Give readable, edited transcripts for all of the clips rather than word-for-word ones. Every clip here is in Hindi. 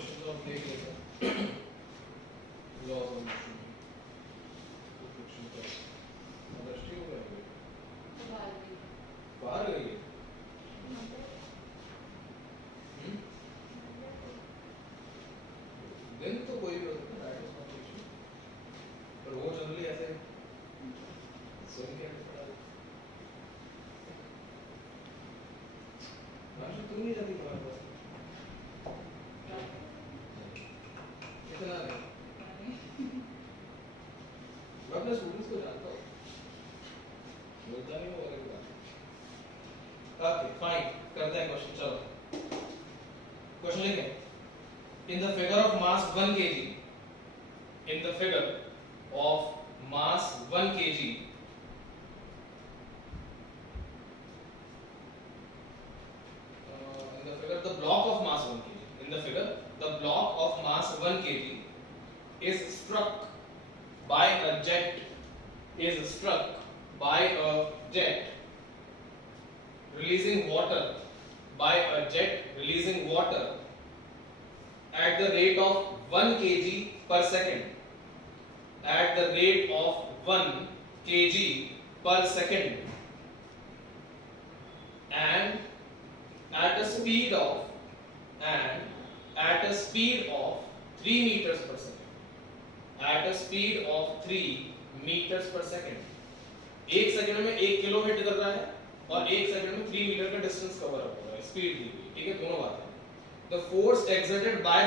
क्वेश्चन तो हम देख लेते हैं लॉज ऑफ मोशन फ्रिक्शन का अंडरस्टैंड हो गया बाहर गई है दिन तो कोई भी हो सकता है पर वो जनरली ऐसे सोने के आगे पड़ा माशा तुम नहीं जाती तुम्हारे पास कितना है मैं अपने स्टूडेंट्स को जानता हूँ बोलता नहीं वो अलग बात ओके फाइन करते हैं क्वेश्चन चलो क्वेश्चन लिखें in the figure of mass 1 kg in the figure of mass 1 kg in the figure the block of mass 1 kg in the figure the block of mass 1 kg is struck by a jet releasing water at the rate of 1 kg per second and at a speed of 3 meters per second एक सेकंड में 1 किलो हिट कर रहा है और 1 सेकंड में 3 मीटर का डिस्टेंस कवर अप हो रहा है स्पीड दी हुई ठीक है दोनों बातें the force exerted by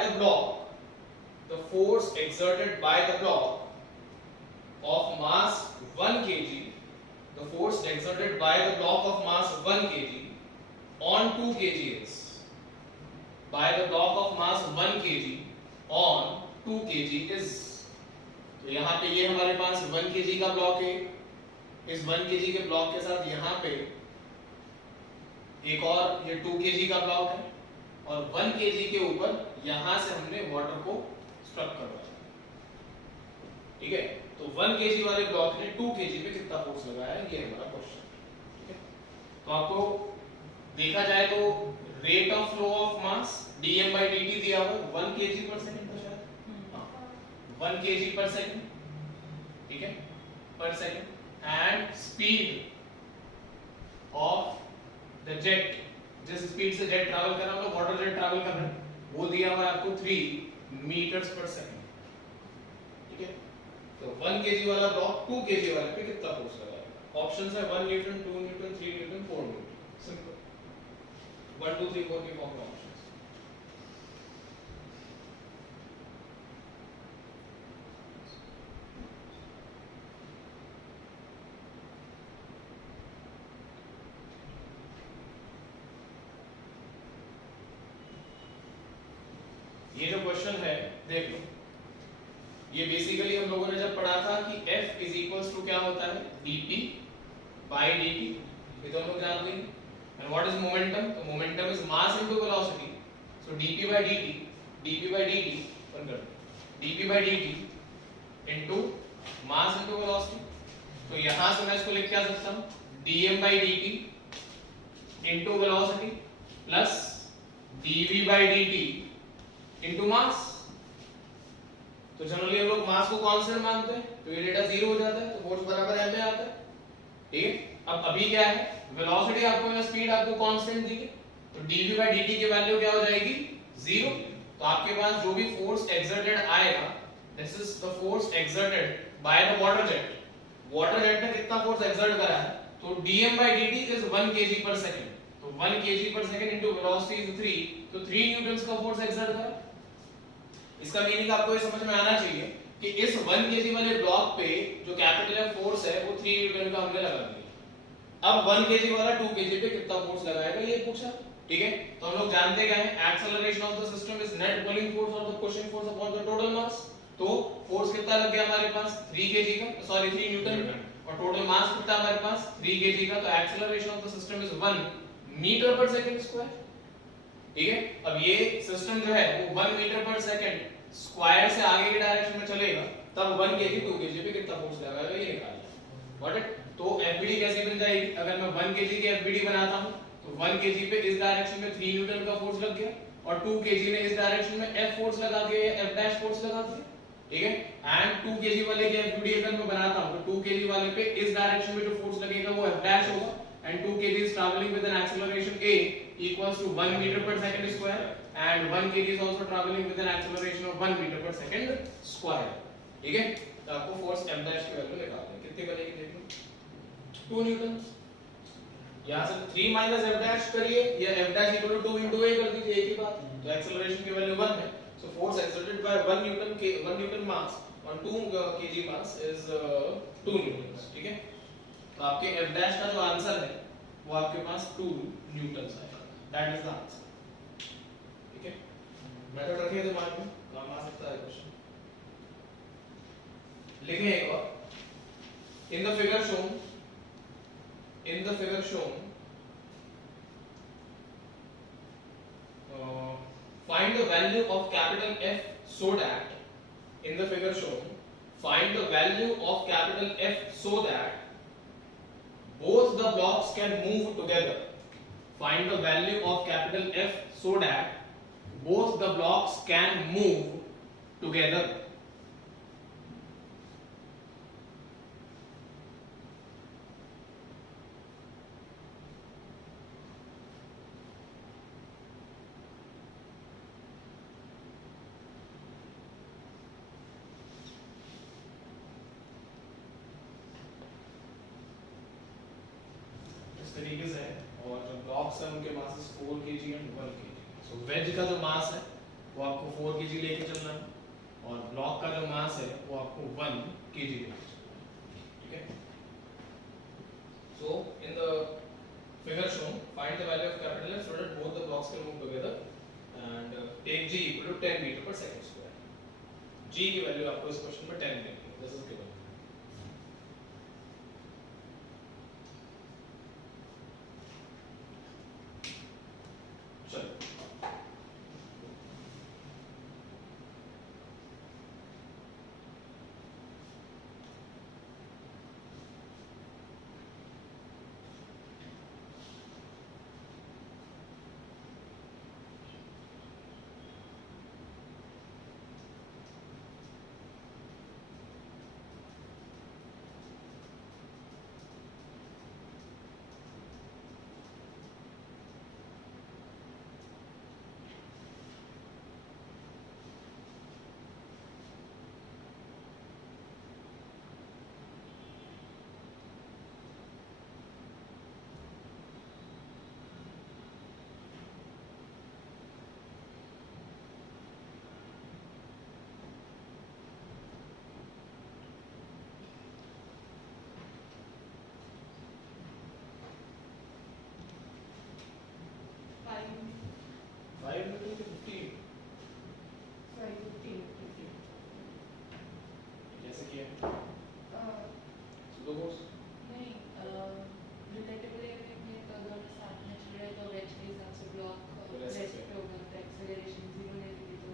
the block of mass 1 kg on 2 kg is तो यहाँ पे ये हमारे पास 1 kg का ब्लॉक है इस 1 kg के ब्लॉक के साथ यहाँ पे एक और ये 2 kg का ब्लॉक है और 1 kg के ऊपर यहां से हमने वाटर को स्ट्रक करवाया ठीक है तो 1 kg वाले ब्लॉक ने 2 kg पे कितना फोर्स लगाया ये हमारा क्वेश्चन ठीक है तो आपको देखा जाए तो rate of flow of mass dm/dt दिया हुआ 1 kg पर सेकंड था शायद 1 kg पर सेकंड ठीक है पर second and speed of the jet जिस स्पीड से जेट ट्रैवल कर रहा है हम लोग वाटर जेट ट्रैवल कर रहे हैं वो दिया हुआ है आपको 3 मीटर्स पर सेकंड ठीक है तो 1 केजी वाला ब्लॉक 2 केजी वाले पे कितना फोर्स लगाएगा ऑप्शंस है 1 Newton 2 Newton 3 Newton 4 Newton simple 1 2 3 4 के फॉर्म में ऑप्शंस ये जो क्वेश्चन है देख लो ये बेसिकली हम लोगों ने जब पढ़ा था कि F इज इक्वल्स टू क्या होता है dp by dt ये तो हम लोग जानते हैं एंड व्हाट इज मोमेंटम तो momentum is mass into velocity so dp by dt बन कर dp by dt into mass into velocity तो यहां से मैं इसको लिख क्या सकता हूं dm by dt into velocity plus dv by dt into mass तो जनरली हम लोग मास को कांस्टेंट मानते हैं तो ये डेटा 0 हो जाता है तो फोर्स बराबर m में आता है ठीक है अब अभी क्या है वेलोसिटी आपको या स्पीड आपको कांस्टेंट दी है तो dv by dt की वैल्यू क्या हो जाएगी 0 तो आपके पास जो भी फोर्स एक्सर्टेड आएगा this is the force exerted by the water jet ने कितना फोर्स एक्सर्ट करा है तो dm by dt is 1 kg per second तो 1 kg per second into velocity is 3 तो 3 न्यूटन का फोर्स एक्सर्ट करा इसका मीनिंग आपको ये समझ में आना चाहिए कि इस 1 kg वाले ब्लॉक पे जो कैपिटल F फोर्स है वो 3 न्यूटन का हमने लगा दिया अब 1 kg वाला 2 kg पे कितना फोर्स लगाएगा ये पूछा ठीक है तो हम लोग जानते क्या है acceleration of the system is net pulling force और the pushing force upon the total mass तो फोर्स कितना लग गया हमारे पास 3 kg का सॉरी 3 न्यूटन और टोटल मास कितना हमारे पास 3 kg का तो acceleration of the system is 1 metre पर सेकंड स्क्वायर ठीक है अब ये सिस्टम जो है वो 1 मीटर पर सेकंड स्क्वायर से आगे की डायरेक्शन में चलेगा तब 1 kg 2 kg पे कितना फोर्स लगाएगा ये निकालना गॉट इट तो एफबीडी कैसे बन जाएगी अगर मैं 1 kg की एफबीडी बनाता हूं तो 1 kg पे इस डायरेक्शन में 3 न्यूटन का फोर्स लग गया और 2 kg ने इस डायरेक्शन में F फोर्स लगा दिया या F डैश फोर्स लगा दिया, ठीक है। एंड 2 kg वाले के FBD अगर मैं बनाता हूं तो 2 kg वाले पे इस डायरेक्शन में जो फोर्स लगेगा वो F डैश होगा, and 2 kg is traveling with an acceleration a equals to 1 meter per second square and 1 kg is also traveling with an acceleration of 1 meter per second square, ठीक है। तो आपको फोर्स F डैश की वैल्यू निकालनी है, कितनी बनेगी देख लो 2 न्यूटन। यहां से 3 माइनस F डैश करिए या F dash equal to 2 into a कर दीजिए, एक ही बात। तो एक्सेलरेशन की वैल्यू 1 है, so force exerted by 1 newton mass on 2 kg mass is 2 newtons, ठीक है। तो आपके F डैश का जो आंसर है वो आपके पास 2 न्यूटन आएगा, दैट इज द आंसर, ठीक है। मेथड रखिए दिमाग में, काम आ सकता है क्वेश्चन। लिखें एक और, in the figure shown find the value of capital F so that, in the figure shown find the value of capital F so that both the blocks can move together. Find the value of capital F so that both the blocks can move together. तरीके से है, और जो ब्लॉक्स हैं उनके masses 4 kg and 1 kg। So wedge का जो मास है वो आपको 4 kg लेके चलना है, और ब्लॉक का जो मास है वो आपको 1 kg लेके चलना है, ठीक है। So in the figure shown find the value of capital F so that both the blocks can move together and take G equal to 10 meter per second square। G की वैल्यू आपको इस क्वेश्चन में 10 देनी है, दिस इज गिवन। कैसे किया? सुडो फोर्स नहीं, रिलेटिवली में तो दोनों साथ में चल रहे तो वेज के हिसाब से ब्लॉक रेस्ट होगा, तो एक्सेलरेशन 0 ले ली तो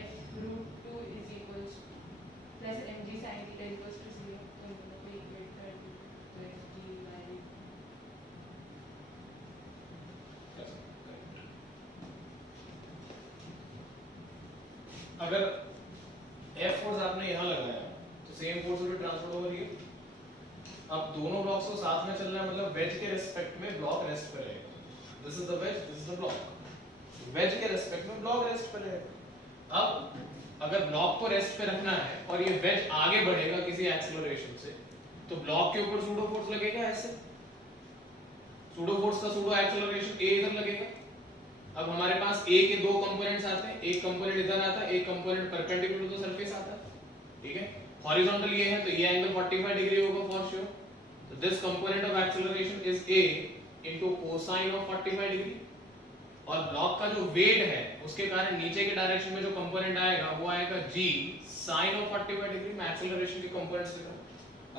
F√2 is equals plus mg sin theta equals to 0, तो मतलब कोई इक्वेट कर दो तो fg by अगर F फोर्स आपने यहाँ लगाया तो सेम फोर्स भी ट्रांसफर ओवर हियर। अब दोनों ब्लॉक्स को साथ में चलना है, मतलब वेज के रिस्पेक्ट में ब्लॉक रेस्ट पे रहेगा। This is the wedge, this is the block. Wedge के रिस्पेक्ट में ब्लॉक रेस्ट पे रहेगा। अब अगर ब्लॉक को रेस्ट पे रखना है और ये वेज आगे बढ़ेगा किसी एक्सेलरेशन से, तो ब्लॉक के ऊपर सूडो फोर्स लगेगा ऐसे। सूडो फोर्स का सूडो एक्सेलरेशन a इधर लगेगा। अब हमारे पास a के दो कंपोनेंट्स आते हैं, एक कंपोनेंट इधर आता है, एक component perpendicular to the surface आता है, ठीक है। हॉरिजॉन्टल ये है तो ये एंगल 45 डिग्री होगा फॉर श्योर। तो this component of acceleration is a into cosine of 45 degree, और ब्लॉक का जो वेट है उसके कारण नीचे के डायरेक्शन में जो कंपोनेंट आएगा वो आएगा g sin ऑफ 45 डिग्री। मैं एक्सेलरेशन के कंपोनेंट्स लिख रहा हूं।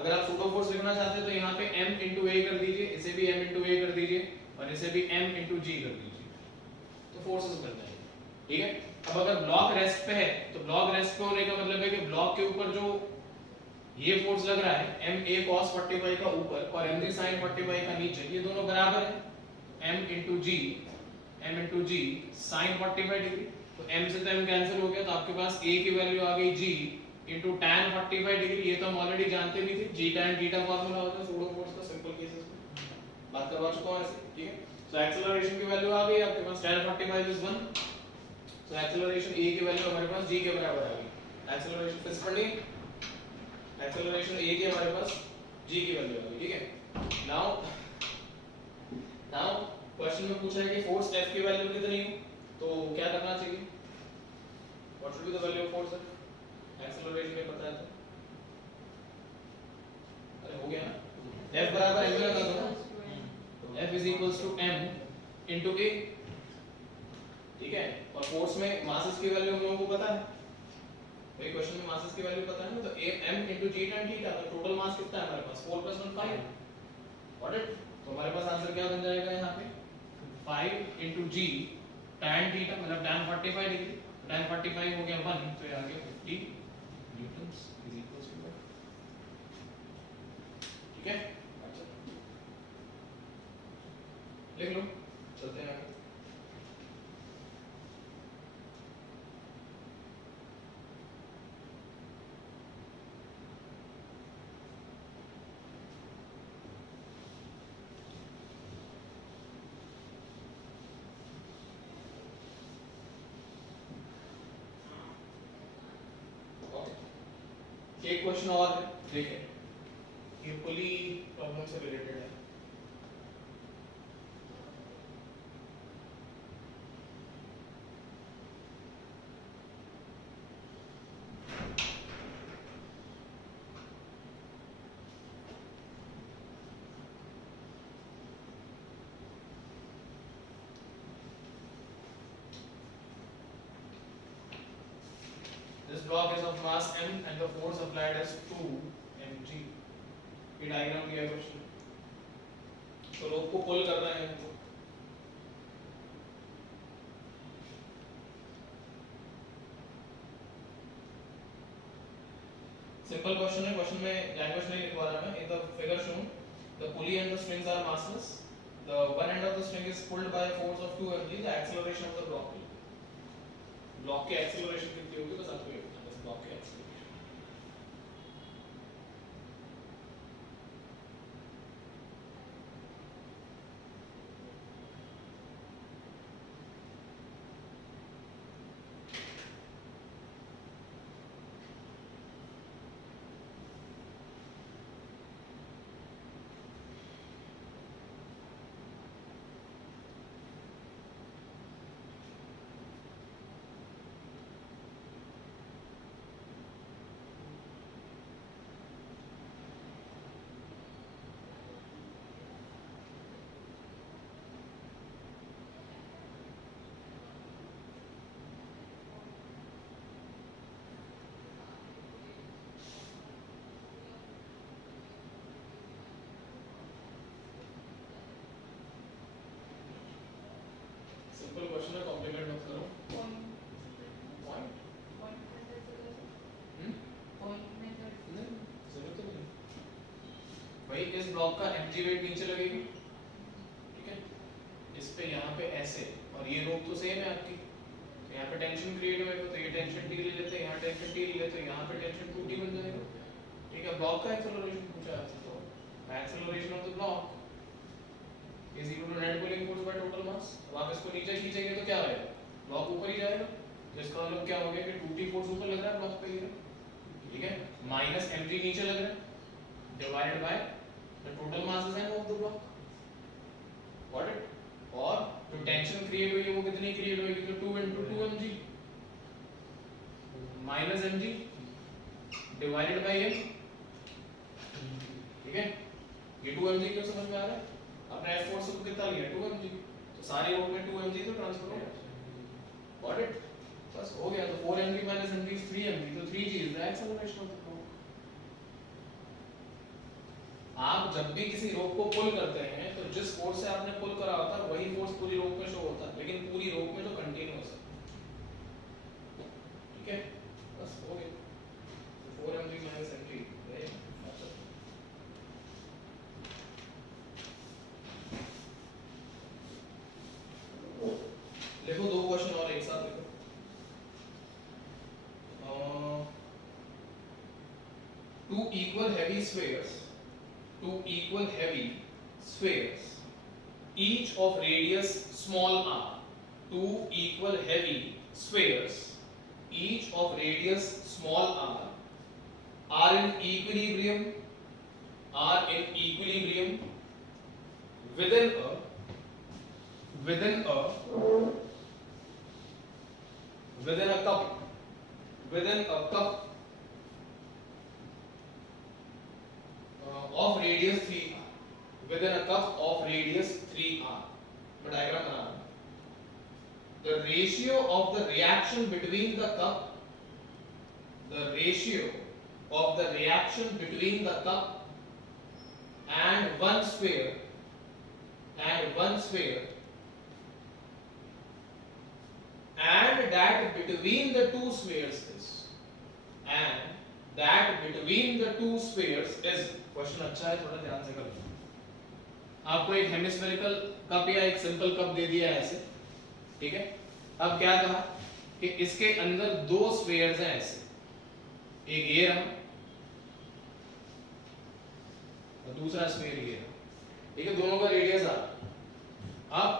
अगर आप सूडो फोर्स लिखना चाहते हैं तो यहां पे m into a कर दीजिए, इसे भी m into a कर दीजिए और इसे भी m into g कर दीजिए, तो फोर्सेस बन जाएंगे, ठीक है। अब अगर ब्लॉक रेस्ट पे है तो ब्लॉक रेस्ट पे होने का मतलब है कि ब्लॉक के ऊपर जो ये फोर्स लग रहा है ma cos 45 का ऊपर और mg sin 45 का नीचे, ये दोनों बराबर है m into g m into g sin 45 degree, तो m से तो m कैंसिल हो गया, तो आपके पास a की वैल्यू आ गई g into tan 45 डिग्री। ये तो हम ऑलरेडी जानते भी थे, g tan थीटा फार्मूला होता है सूडो फोर्स का सिंपल केसेस में, बात करवा चुका हूं ऐसे, ठीक है। सो एक्सेलरेशन की वैल्यू आ गई आपके पास, tan 45 is 1, so acceleration a की वैल्यू हमारे पास g के बराबर आ गई। एक्सेलरेशन फिर से पढ़िए, एक्सेलरेशन a की हमारे पास g की वैल्यू आ गई, ठीक है। नाउ क्वेश्चन में पूछा है कि फोर्स F की वैल्यू कितनी हो, तो क्या करना चाहिए, what should be the value of force F, acceleration में पता है तो, अरे हो गया ना, F बराबर m लगा दो, F is equals to m into a, ठीक है। और फोर्स में मासेस की वैल्यू हम लोगों को पता है, वही क्वेश्चन में मासेस की वैल्यू पता है ना, तो m into g tan theta, तो टोटल मास कितना है हमारे पास 4 + 1 5, गॉट इट। तो हमारे पास आंसर क्या बन जाएगा यहाँ पे 5 into g tan थीटा, मतलब tan 45 डिग्री, tan 45 हो गया 1, तो ये आ गया 50 न्यूटन इज इक्वल्स टू, ठीक है। अच्छा लिख लो, चलते हैं आगे। एक क्वेश्चन और है, देखें, ये पुली प्रॉब्लम से रिलेटेड है। This block is of mass m and the force applied is 2 mg। ये डायग्राम दिया है क्वेश्चन, तो रोप को पुल करना है हमको, सिंपल क्वेश्चन है, क्वेश्चन में लैंग्वेज नहीं लिखवा रहा मैं। In the figure shown the pulley and the strings are massless, the one end of the string is pulled by a force of 2 mg, the acceleration of the block will be, block की एक्सेलरेशन कितनी होगी बस आपको ये बताना है, ब्लॉक की एक्सेलरेशन। सिंपल क्वेश्चन है, कॉम्प्लिकेट मत करो। पॉइंट जरूरत नहीं भाई, इस ब्लॉक का mg वेट नीचे लगेगी, ठीक है, इस पे यहाँ पे ऐसे, और ये रोप तो सेम है आपकी, तो यहाँ पे टेंशन क्रिएट होएगा, तो ये टेंशन t ले लेते हैं, यहाँ टेंशन t ले लेते हैं, यहाँ पे टेंशन 2t बन जाएगा, ठीक है। ब्लॉक का एक्सेलरेशन पूछा है, तो acceleration of the block is equal to net pulling force by total mass। अब आप इसको नीचे खींचेंगे तो क्या आएगा, ब्लॉक ऊपर ही जाएगा, तो इसका मतलब क्या हो गया कि 2t फोर्स ऊपर लग रहा है ब्लॉक पे, ये ठीक है, माइनस mg नीचे लग रहा है divided by the total mass is of the block, got it. और जो टेंशन क्रिएट हुई है वो कितनी क्रिएट होगी, तो 2 into 2 mg minus mg divided by m, ठीक है। ये 2 mg क्यों समझ में आ रहा है, अपने F फोर्स को कितना लिया 2 mg, तो सारी रोड में 2 mg तो ट्रांसफर हो गया, गॉट इट, बस हो गया। तो 4 mg minus mg is 3 mg, तो 3g is the acceleration of the block। आप जब भी किसी रोप को पुल करते हैं तो जिस फोर्स से आपने पुल करा होता है वही फोर्स पूरी रोप में शो होता है, लेकिन पूरी रोप में तो कंटीन्यूअस है, ठीक है, बस हो गया। तो 4 mg minus mg है। two equal heavy spheres, each of radius small r. Two equal heavy spheres, each of radius small r, are in equilibrium within a cup of radius 3r, within a cup of radius 3r. मैं डायग्राम बना रहा हूं. The ratio of the reaction between the cup and one sphere and that between the two spheres is question अच्छा है, थोड़ा ध्यान से करो. आपको एक हेमिस्फेरिकल कप या एक सिंपल कप दे दिया है ऐसे, ठीक है. अब क्या कहा कि इसके अंदर दो स्फीयर्स हैं ऐसे, एक ये रहा और दूसरा स्फीयर ये रहा, ठीक है. दोनों का रेडियस आ. अब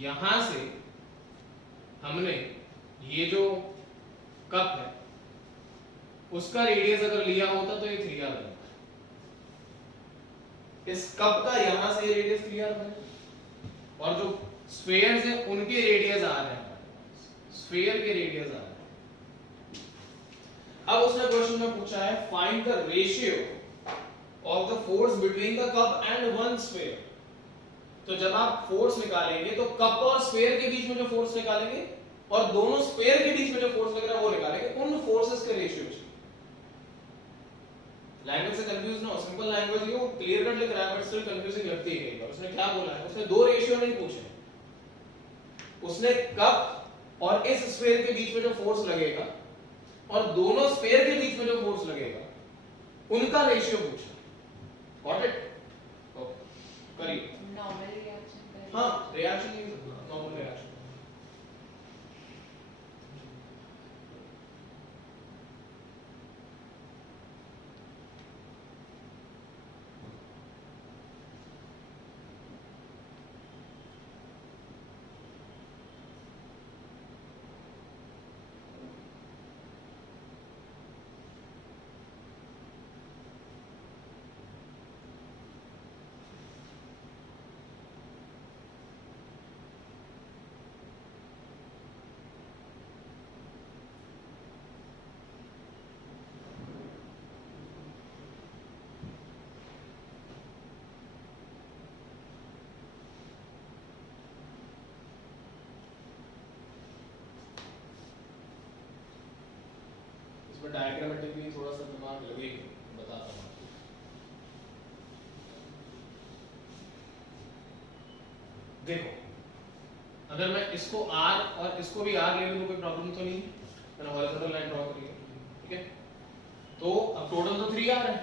यहां से हमने ये जो कप है उसका रेडियस अगर लिया होता तो ये 3r बनता. इस कप का यहां से रेडियस 3r बनेगा और जो स्फीयर्स हैं उनके रेडियस आ रहे हैं, स्फीयर के रेडियस आ रहे हैं. अब उसने क्वेश्चन में पूछा है find the ratio of the force between the cup and one sphere. तो जब आप फोर्स निकालेंगे तो कप और स्फीयर के बीच में जो फोर्स निकालेंगे और दोनों स्फीयर के बीच में जो फोर्स लग रहा है वो निकालेंगे, उन फोर्सेस के रेशियो. लैंग्वेज से कंफ्यूज ना हो, सिंपल लैंग्वेज ये वो क्लियर कट लिख रहा है बट स्टिल कंफ्यूजिंग लगती है कई बार. उसने क्या बोला है, उसने दो रेशियो नहीं पूछे, उसने कप और इस स्फीयर के बीच में जो फोर्स लगेगा और दोनों स्फीयर के बीच में जो फोर्स लगेगा उनका रेशियो पूछा. Got it? करिए. Normal reaction. हां, रिएक्शन नहीं, नॉर्मल रिएक्शन. इसमें डायग्रामेटिकली थोड़ा सा दिमाग लगेगा, बताता हूं. देखो, अगर मैं इसको r और इसको भी r ले लूं तो कोई प्रॉब्लम तो नहीं. मैंने हॉरिजॉन्टल लाइन ड्रॉ करी है, ठीक है. तो अब टोटल तो 3r है.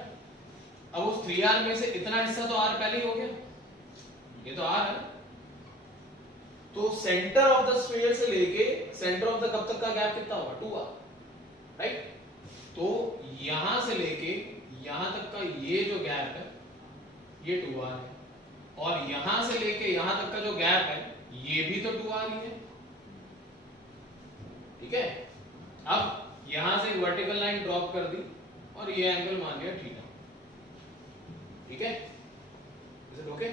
अब उस 3r में से इतना हिस्सा तो r पहले ही हो गया, ये तो r है. तो सेंटर ऑफ द स्फीयर से लेके सेंटर ऑफ द कप तक का गैप कितना होगा? 2r, right. तो यहां से लेके यहां तक का ये जो गैप है ये 2r है और यहां से लेके यहां तक का जो गैप है ये भी तो 2r ही है, ठीक है. अब यहां से एक वर्टिकल लाइन ड्रॉप कर दी और ये एंगल मान लिया थीटा, ठीक है. Is it okay?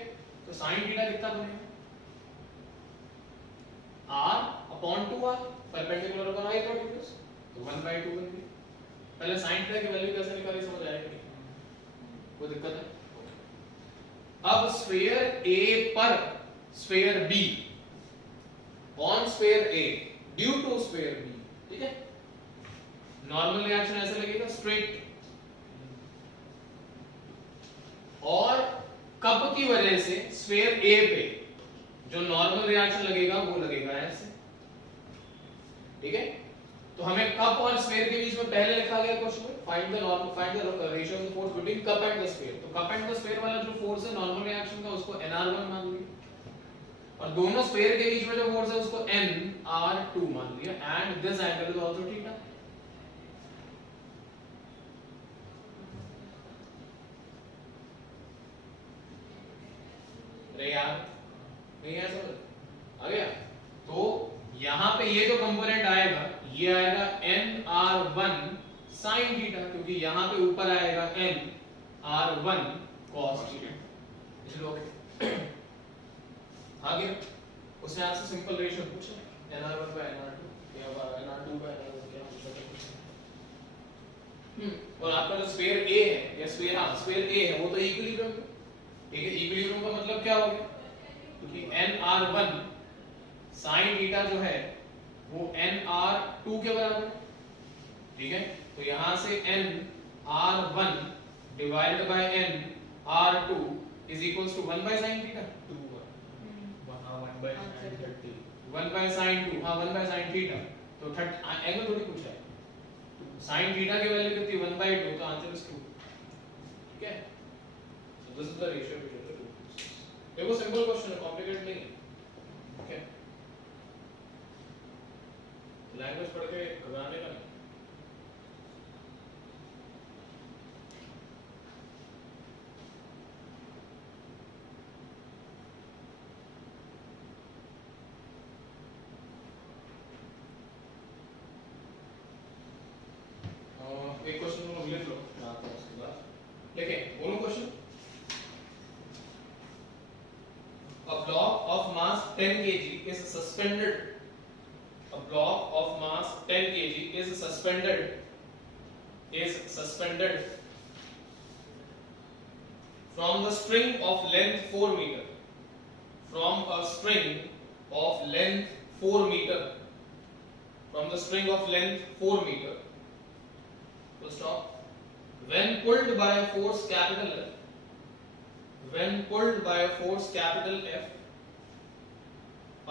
तो sin थीटा कितना बनेगा? r upon 2r perpendicular upon hypotenuse, तो 1/2 बन गई. पहले sin थीटा की वैल्यू कैसे निकाली समझ आएगा? कोई दिक्कत है? अब स्फीयर A पर sphere B on sphere A due to sphere B, ठीक है. नॉर्मल रिएक्शन ऐसे लगेगा स्ट्रेट, और कप की वजह से स्फीयर A पे जो नॉर्मल रिएक्शन लगेगा वो लगेगा ऐसे, ठीक है. तो हमें कप और स्फीयर के बीच में पहले लिखा गया क्वेश्चन में find the ratio of the force between cup and the sphere. तो कप एंड द स्फीयर वाला जो फोर्स है नॉर्मल रिएक्शन का उसको nr1 मान लिया और दोनों स्फीयर के बीच में जो फोर्स है उसको nr2 मान लिया and this angle is also theta. नहीं यार, नहीं है समझ आ गया। तो यहाँ पे ये जो कंपोनेंट आएगा ये आएगा nr1 sin थीटा, क्योंकि यहाँ पे ऊपर आएगा nr1 cos थीटा। इसलिए आ गया। उसने आपसे सिंपल रेशियो पूछा nr1 by nr2 या nr2 by nr1 क्या पूछा। और आपका जो स्फीयर A है या स्फीयर, हाँ स्फीयर A है वो तो इक्विलिब्रियम पे, ठीक है। इक्विलिब्रियम का मतलब क्या हो गया, क्योंकि nr1 sin थीटा जो है वो nr2 के बराबर है, ठीक है। तो यहां से nr1 divided by nr2 is equals to 1 by sin theta, 1 by sin 2, हाँ 1 बाय sin थीटा। तो एंगल थोड़ी पूछा है, sin थीटा की वैल्यू कितनी 1 बाय 2, तो आंसर इज 2, ठीक है। So this is the ratio between the two. देखो सिंपल क्वेश्चन है, कॉम्प्लिकेटेड नहीं है, ठीक है। लैंग्वेज पढ़ के घबराने का नहीं। एक क्वेश्चन को लिख लो, उसके बाद लिखें बोलो question. A block of mass 10 kg is suspended. A block of mass 10 kg is suspended from the string of length 4 meter. From a string of length 4 meter. From the string of length 4 meter. Full stop. When pulled by a force capital F. When pulled by a force capital F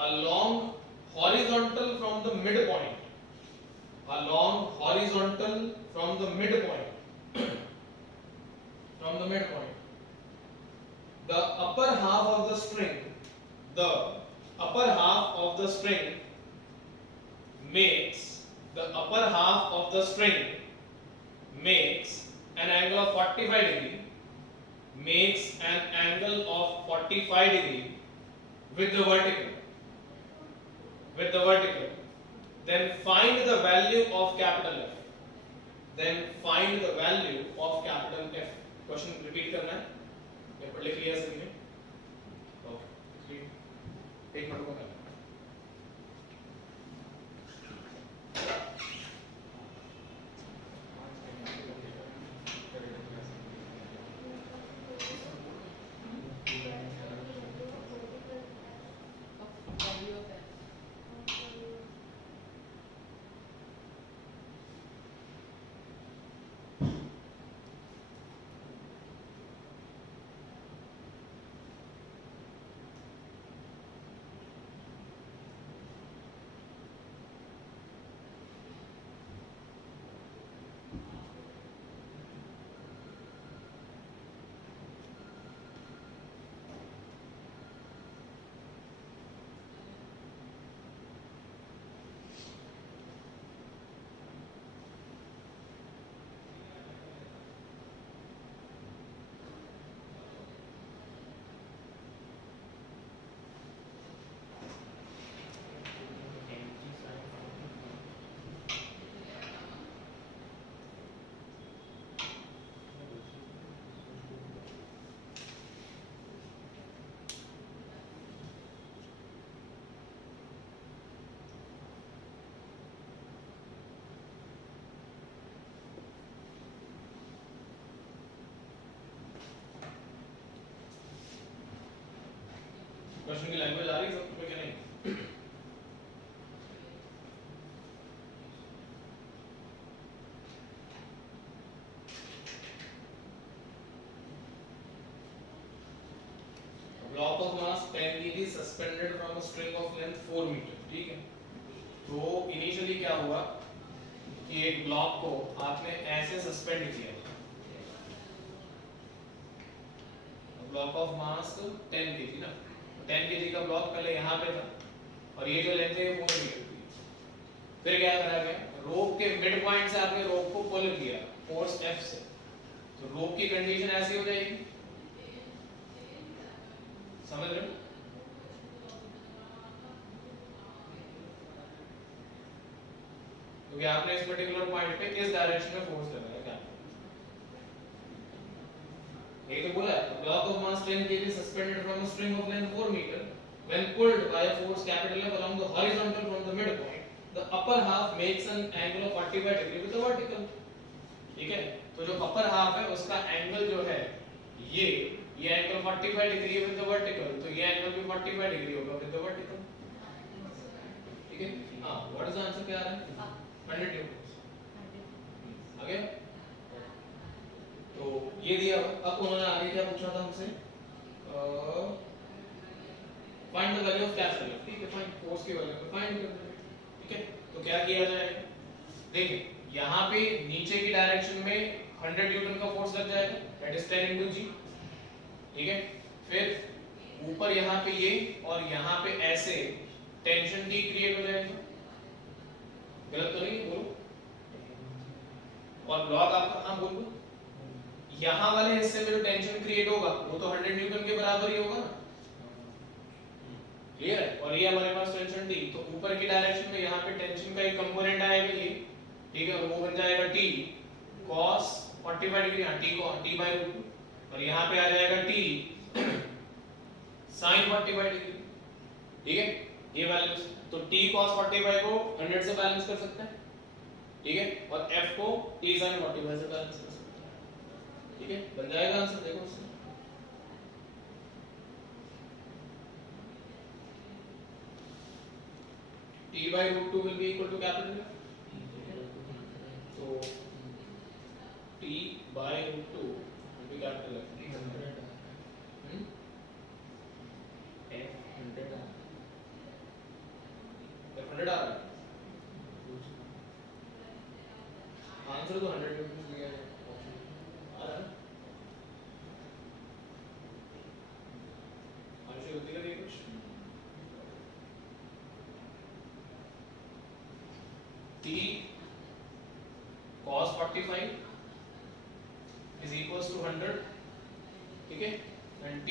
along horizontal from the midpoint, along horizontal from the midpoint, from the midpoint, the upper half of the string, the upper half of the string makes, the upper half of the string makes an angle of 45 degree, makes an angle of 45 degree with the vertical, with the vertical. Then find the value of capital F. Then find the value of capital F. Question repeat करना है, ये पढ़ लिख लिया सबने? ओके, एक मिनट को करना। value of F. क्वेश्चन की लैंग्वेज आ रही है सबको क्या नहीं? block of mass 10 kg suspended from a string of length 4 meter, ठीक है। तो इनिशियली क्या हुआ कि एक ब्लॉक को आपने ऐसे सस्पेंड किया, ब्लॉक ऑफ मास 10 kg ना, 10 kg का ब्लॉक पहले यहाँ पे था और ये जो लेंथ है 4 मीटर की। फिर क्या करा गया, रोप के मिड पॉइंट से आपने रोप को पुल किया फोर्स F से, तो रोप की कंडीशन ऐसी हो जाएगी, समझ रहे हो? क्योंकि आपने इस पर्टिकुलर पॉइंट पे इस डायरेक्शन में फोर्स लगाया क्या? ये तो बोला है block of mass 10 kg suspended from a string of length 4 meter when pulled by a force capital F along the horizontal from the midpoint the upper half makes an angle of 45 degree with the vertical. ठीक है, तो जो अपर हाफ है उसका एंगल जो है ये एंगल 45 डिग्री है विद द वर्टिकल, तो ये एंगल भी 45 डिग्री होगा विद द वर्टिकल. ठीक है, हां व्हाट इज द आंसर क्या आ रहा है? 100 न्यूटन. आ गया? तो ये दिया. अब उन्होंने आगे क्या पूछा था हमसे? Find the value of capital F. ठीक है, फाइंड फोर्स की वैल्यू फाइंड कर दो. ठीक है, तो क्या किया जाएगा? देखिए यहाँ पे नीचे की डायरेक्शन में 100 न्यूटन का फोर्स लग जाएगा, दैट इज 10 into g. ठीक है, फिर ऊपर यहाँ पे ये और यहाँ पे ऐसे टेंशन T क्रिएट हो जाएगा. गलत तो नहीं है? बोलो. और ब्लॉक आपका, हाँ बोलो, यहाँ वाले हिस्से में जो टेंशन क्रिएट होगा वो तो 100 न्यूटन के बराबर ही होगा ना. क्लियर है? और ये हमारे पास टेंशन T, तो ऊपर की डायरेक्शन में यहाँ पे टेंशन का एक कंपोनेंट आएगा ये. ठीक है, वो बन जाएगा T cos 45 डिग्री, हाँ T by root 2, और यहाँ पे आ जाएगा T sin 45 डिग्री. ठीक है, ये वैल्यूज, तो T cos 45 को 100 से बैलेंस कर सकते हैं. ठीक है, और F को T sin 45 से बैलेंस कर सकते हैं. ठीक है, बन जाएगा आंसर. देखो उससे T by root 2 will be equal to capital F. So T by root 2 will be capital F. F 100 आ रहा है. आंसर तो 100 न्यूटन दिया है. आ रहा है. आंसर होती है कुछ. T cos 45 is equals to 100. ठीक है, and T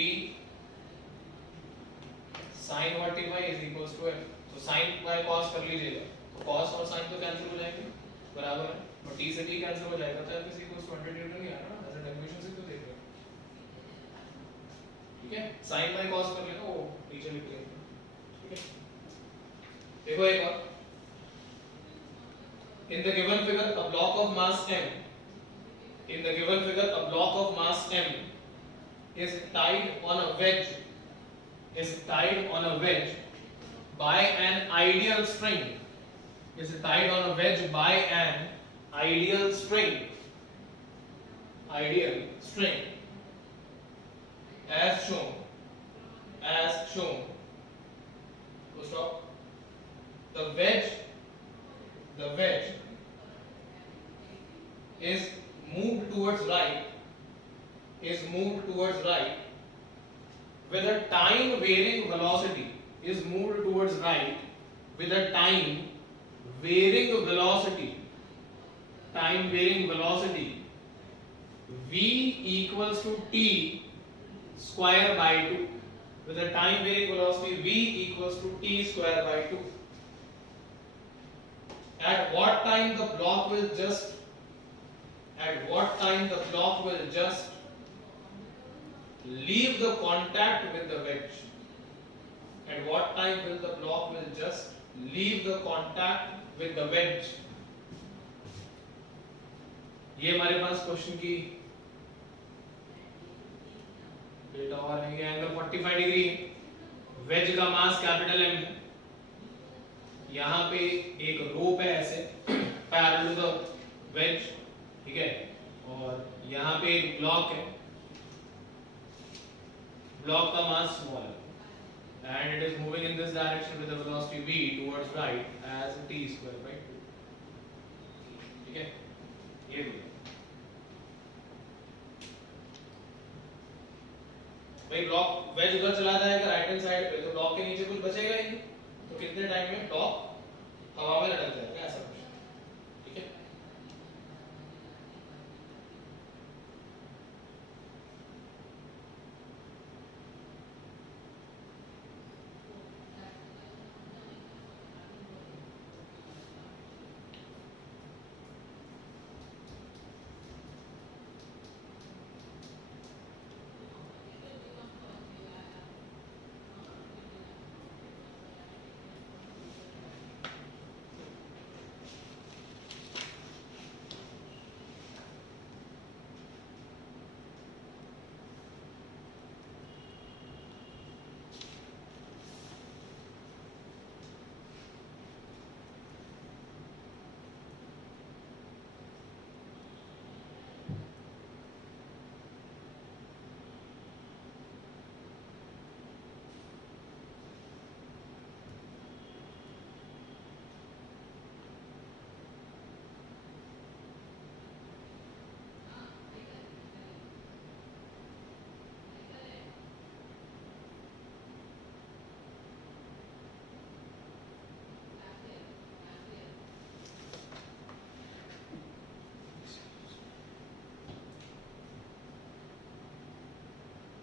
sin 45 is equals to F. तो sin by cos कर लीजिएगा, तो cos और sin तो कैंसिल हो जाएंगे, बराबर है, और T से T कैंसिल हो जाएगा, तो F is equals to 100 Newton ही आ रहा है. ऐसा डेफिनेशन से तो देख रहे हो. ठीक है, sin by cos कर लेना, वो नीचे लिख लेंगे. ठीक है, देखो एक और. In the given figure, a block of mass m. In the given figure, a block of mass m is tied on a wedge. Is tied on a wedge by an ideal string. Is tied on a wedge by an ideal string. Ideal string. As shown. As shown. Full stop. The wedge is moved towards right with a time varying velocity is moved towards right with a time varying velocity v equals to t square by 2 with a time varying velocity v equals to t square by 2. At what time the block will just leave the contact with the wedge? At what time will the block will just leave the contact with the wedge? ये हमारे पास क्वेश्चन की डेटा और है. ये एंगल 45 डिग्री है, वेज का मास कैपिटल M है, यहाँ पे एक रोप है ऐसे पैरेलल टू द वेज. ठीक है, और यहाँ पे एक ब्लॉक है, ब्लॉक का मास स्मॉल है, and it is moving in this direction with the velocity v towards right as t square by 2. ठीक है, ये भाई ब्लॉक वेज उधर चला जाएगा राइट हैंड साइड पे, तो ब्लॉक के नीचे कुछ बचेगा ही नहीं, तो कितने टाइम में ब्लॉक हवा में लटक जाएगा, ऐसा कुछ. ठीक है,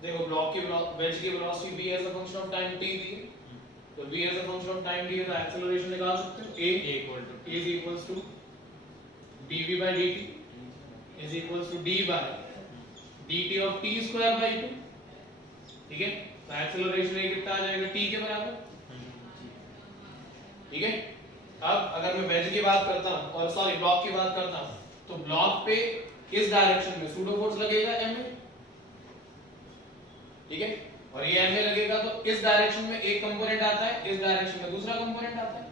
देखो ब्लॉक की वेज की velocity v as a function of time t दी है, तो v as a function of time दी है, तो एक्सेलरेशन निकाल सकते हो a is equals to dv by dt is equals to d by dt of t square by 2, ठीक है। तो एक्सेलरेशन ये कितना आ जाएगा t के बराबर, ठीक है। अब अगर मैं वेज की बात करता हूं और सॉरी ब्लॉक की बात करता हूं, तो ब्लॉक पे इस डायरेक्शन में सूडो फोर्स लगेगा m में, ठीक है। और ये m में लगेगा तो इस डायरेक्शन में एक कंपोनेंट आता है, इस डायरेक्शन में दूसरा कंपोनेंट आता है।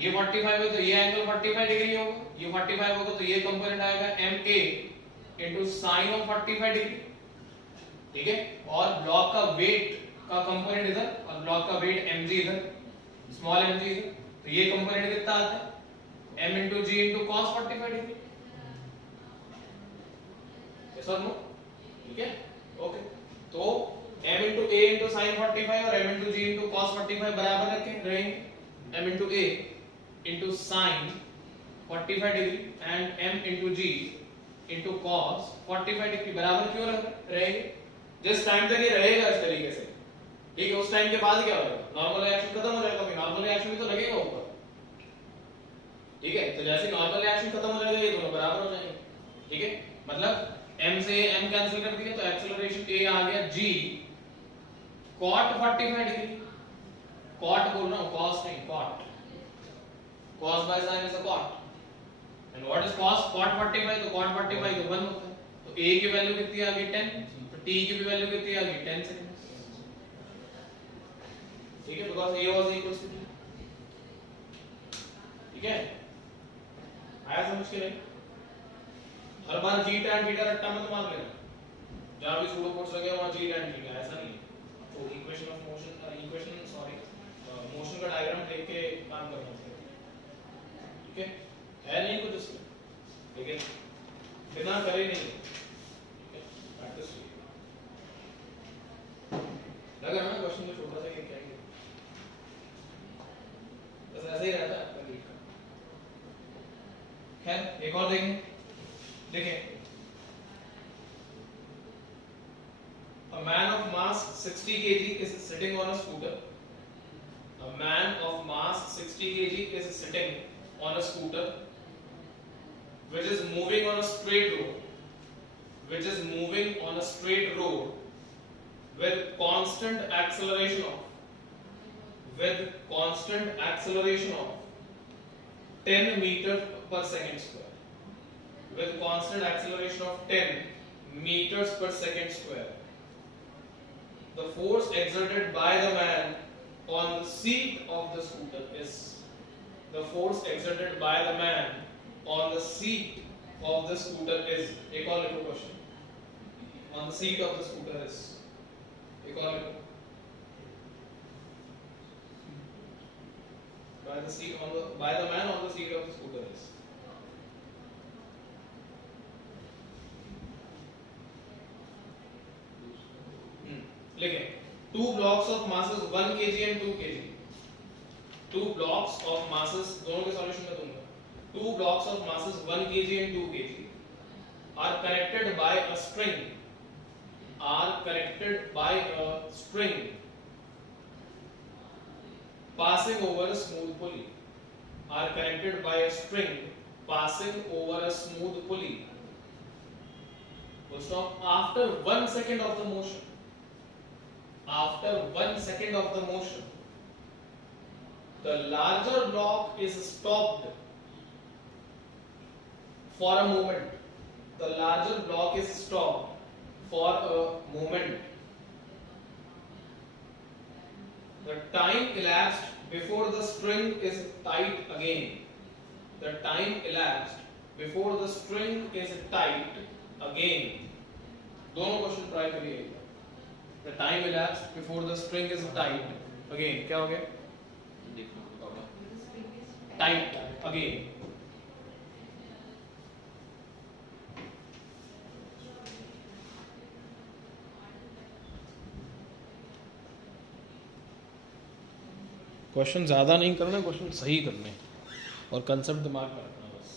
ये 45 है तो ये एंगल 45 डिग्री होगा, ये 45 होगा तो ये कंपोनेंट आएगा ma into sin of 45 degree, ठीक है। और ब्लॉक का वेट का कंपोनेंट इधर और ब्लॉक का वेट mg इधर, स्मॉल mg इधर, तो ये कंपोनेंट कितना आता है m into g into cos 45 degree, yes और नो, ठीक है। ओके, तो m into a into sin 45 और m into g into cos 45 बराबर रखें रहेंगे, m into a into sin 45 degree and m into g into cos 45 degree बराबर क्यों रहेंगे? जिस टाइम तक ये रहेगा इस तरीके से, ठीक है, उस टाइम के बाद क्या होगा, नॉर्मल रिएक्शन खत्म हो जाएगा, नॉर्मल रिएक्शन भी तो लगेगा ऊपर, ठीक है। तो जैसे नॉर्मल रिएक्शन खत्म हो जाएगा ये दोनों बराबर हो जाएंगे, ठीक है। मतलब m से m कैंसिल कर दिया तो एक्सेलरेशन a आ गया g cot 45 डिग्री, cot बोल रहा हूं, cos नहीं, cot, cos by sin is a cot, and what is cos 45, तो cot 45 तो 1 होता है, तो a की वैल्यू कितनी आ गई 10, तो t की भी वैल्यू कितनी आ गई 10 सेकंड, ठीक है, because a was equals to t, ठीक है। आया समझ के नहीं? हर बार g tan थीटा रट्टा मत मार लेना, जहां भी सूडो फोर्स लगे वहां g tan थीटा, ऐसा नहीं है। तो इक्वेशन ऑफ मोशन मोशन का डायग्राम देख के काम करना चाहिए, ठीक है नहीं कुछ उसमें, लेकिन बिना करे नहीं, ठीक है, प्रैक्टिस लगा ना क्वेश्चन में छोटा सा क्या है, बस ऐसे ही रहता है आपका रीड का। खैर एक और देखें, a man of mass 60 kg is sitting on a scooter. A man of mass 60 kg is sitting on a scooter which is moving on a straight road, with constant acceleration of 10 meters per second square, with constant acceleration of 10 meters per second square. The force exerted by the man on the seat of the scooter is, the force exerted by the man on the seat of the scooter is, एक और लिखो question, on the seat of the scooter is, एक और लिखो, by the man on the seat of the scooter is, लिखें, two blocks of masses 1 kg and 2 kg, two blocks of masses, दोनों के सॉल्यूशन में दूंगा, two blocks of masses 1 kg and 2 kg are connected by a string, passing over a smooth pulley, are connected by a string passing over a smooth pulley. Full stop. After 1 second of the motion, the larger block is stopped for a moment. The larger block is stopped for a moment. The time elapsed before the string is tight again. The time elapsed before the string is tight again. दोनों क्वेश्चन ट्राई करिए। The time elapsed before the string is tight again. क्या हो गया? Tight again. क्वेश्चन ज़्यादा नहीं करना, क्वेश्चन सही करने और कंसेप्ट दिमाग में रखना बस।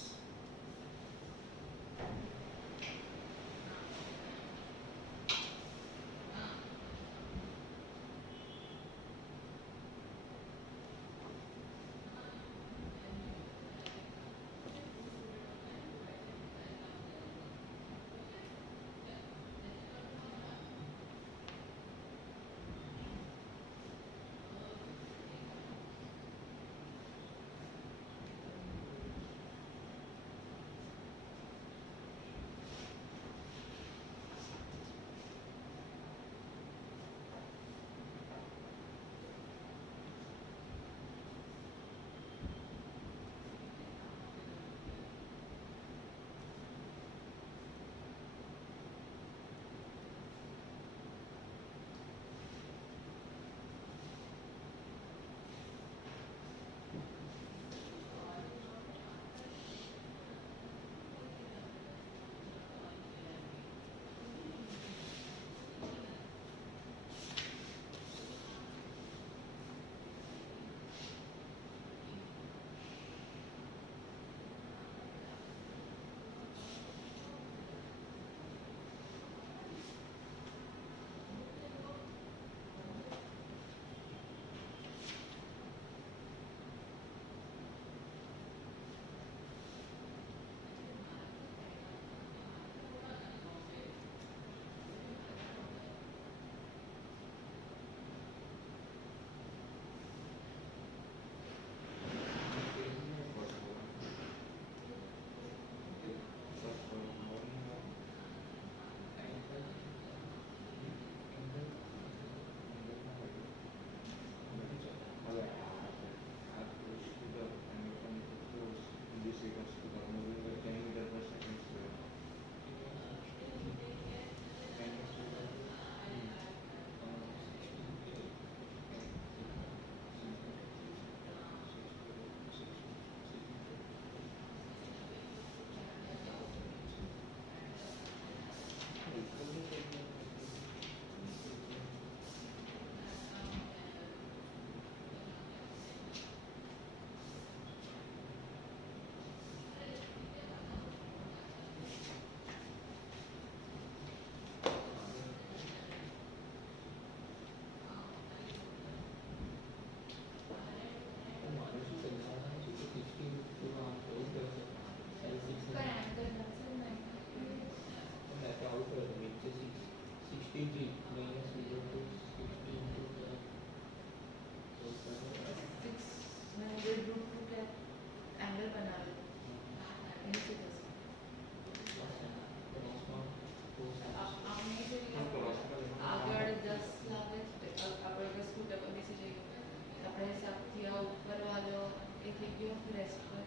ये रेस्ट पर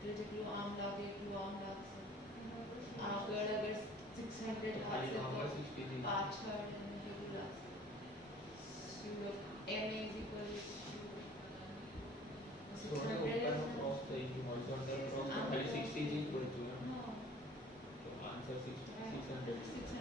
तो जब यू आर्म लॉक आप अगर 600 हाथ से तो 5 हार्ड है ये भी last you m is equal to 600 cross the also under cross the 560 is equal to no so answer 600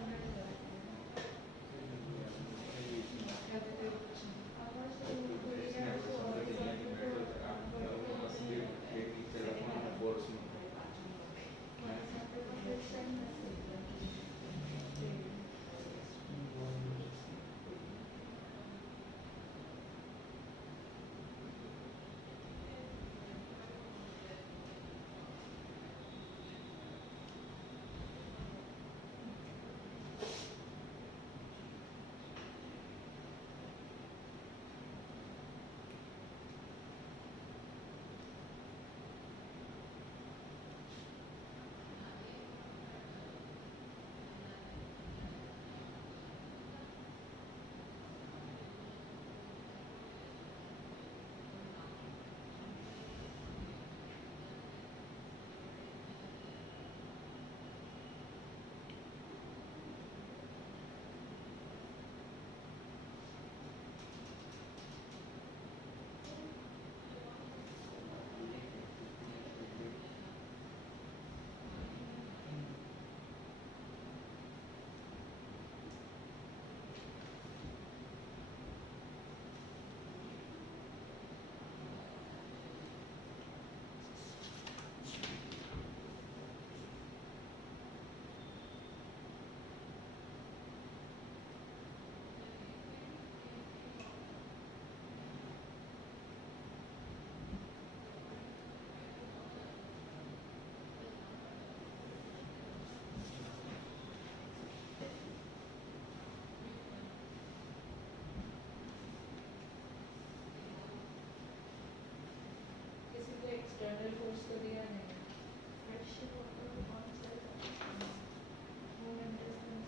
external force तो दिया नहीं फ्रिक्शन और कौन सा मूवमेंट डिस्टेंस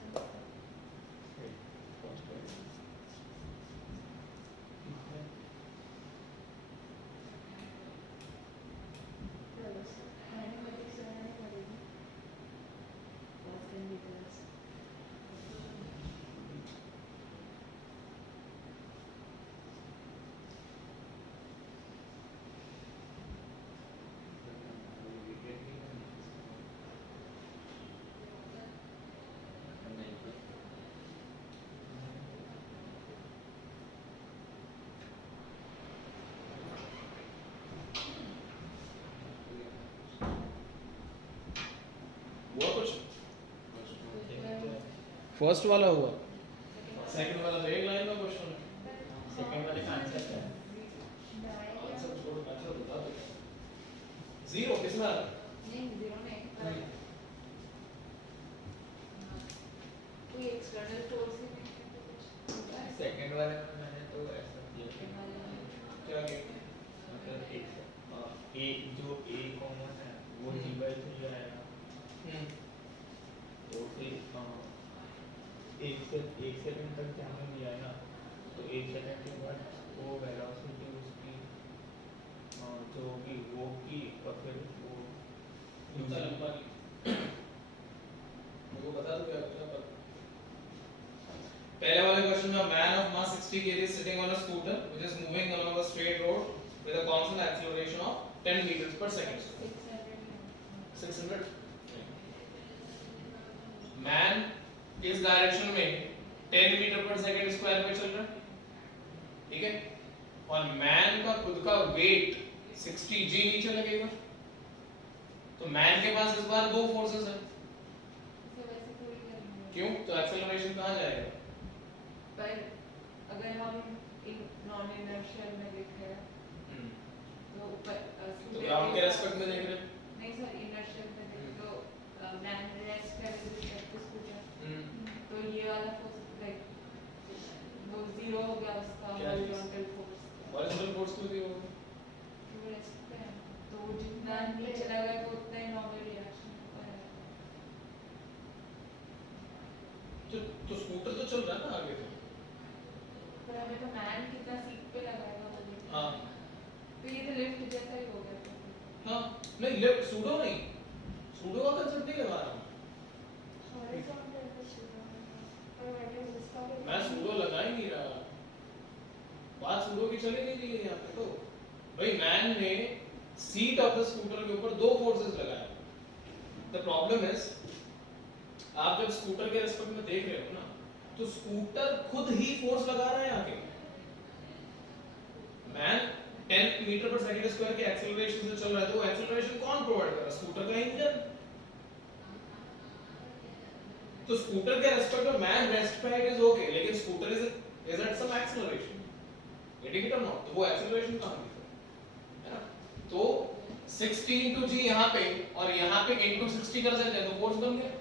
हुआ कुछ फर्स्ट वाला हुआ सेकंड वाला तो एक लाइन का क्वेश्चन है सेकंड वाले का आंसर क्या है आंसर छोड़ो आंसर बता दो जीरो किसमें आ रहा है नहीं जीरो नहीं कोई एक्सटर्नल फोर्स ही नहीं है तो कुछ सेकंड वाले में मैंने तो ऐसा किया क्या किया मतलब एक जो a कॉमन है वो d/3 आएगा तो फिर एक सेकंड तक जाने दिया है ना तो एक सेकंड के बाद वो वेलोसिटी उसकी जो होगी वो की और फिर वो इतना लंबा नहीं मुझको बता दो क्या क्या पता पहले वाले क्वेश्चन में man of mass 60 kg sitting on a scooter which is moving along a straight road with a constant acceleration of 10 meters per second 600 man इस डायरेक्शन में 10 मीटर पर सेकंड स्क्वायर पे चल रहा है ठीक है और मैन का खुद का वेट 60 g नीचे लगेगा तो मैन के पास इस बार दो फोर्सेस है क्यों तो एक्सेलरेशन कहां जाएगा पर अगर हम नॉन इनर्शियल में देख रहे हैं तो ऊपर तो ग्राउंड के रेस्पेक्ट में देख रहे हैं नहीं सर इनर्शियल में देख तो मैन रेस्ट कर रिस्पेक्ट टू स्कूटर तो ये वाला फोर्स लाइक वो जीरो हो गया उसका हॉरिजॉन्टल फोर्स हॉरिजॉन्टल फोर्स क्यों जीरो होगा तो रेस्ट पे है तो जितना नीचे लगा तो उतना ही नॉर्मल रिएक्शन ऊपर है तो स्कूटर तो चल रहा है ना आगे पर हमें तो मैन कितना सीट पे लगाएगा वो हां तो ये तो लिफ्ट जैसा ही हो गया हाँ नहीं लेफ्ट सूडो नहीं, सूडो का कंसेप्ट नहीं लगा रहा हूँ मैं, सूडो लगा ही नहीं रहा, बात सूडो की चली नहीं रही है यहाँ पे। तो भाई मैन ने सीट ऑफ द स्कूटर के ऊपर दो फोर्सेस लगाए। द प्रॉब्लम इज आप जब स्कूटर के रेस्पेक्ट में देख रहे हो ना, तो स्कूटर खुद ही फोर्स लगा रहा है आके। मैन 10 मीटर पर सेकंड स्क्वायर के एक्सेलरेशन से चल रहा है, तो एक्सेलरेशन कौन प्रोवाइड कर रहा है? स्कूटर का इंजन। तो स्कूटर के रेस्पेक्ट में मैन रेस्ट पे है, इट इज ओके, लेकिन scooter is at some acceleration, getting it or not? तो वो एक्सेलरेशन कहां है ना? तो 60 into g यहाँ पे और यहाँ पे into 60 कर सकते हैं, तो फोर्स बन गया।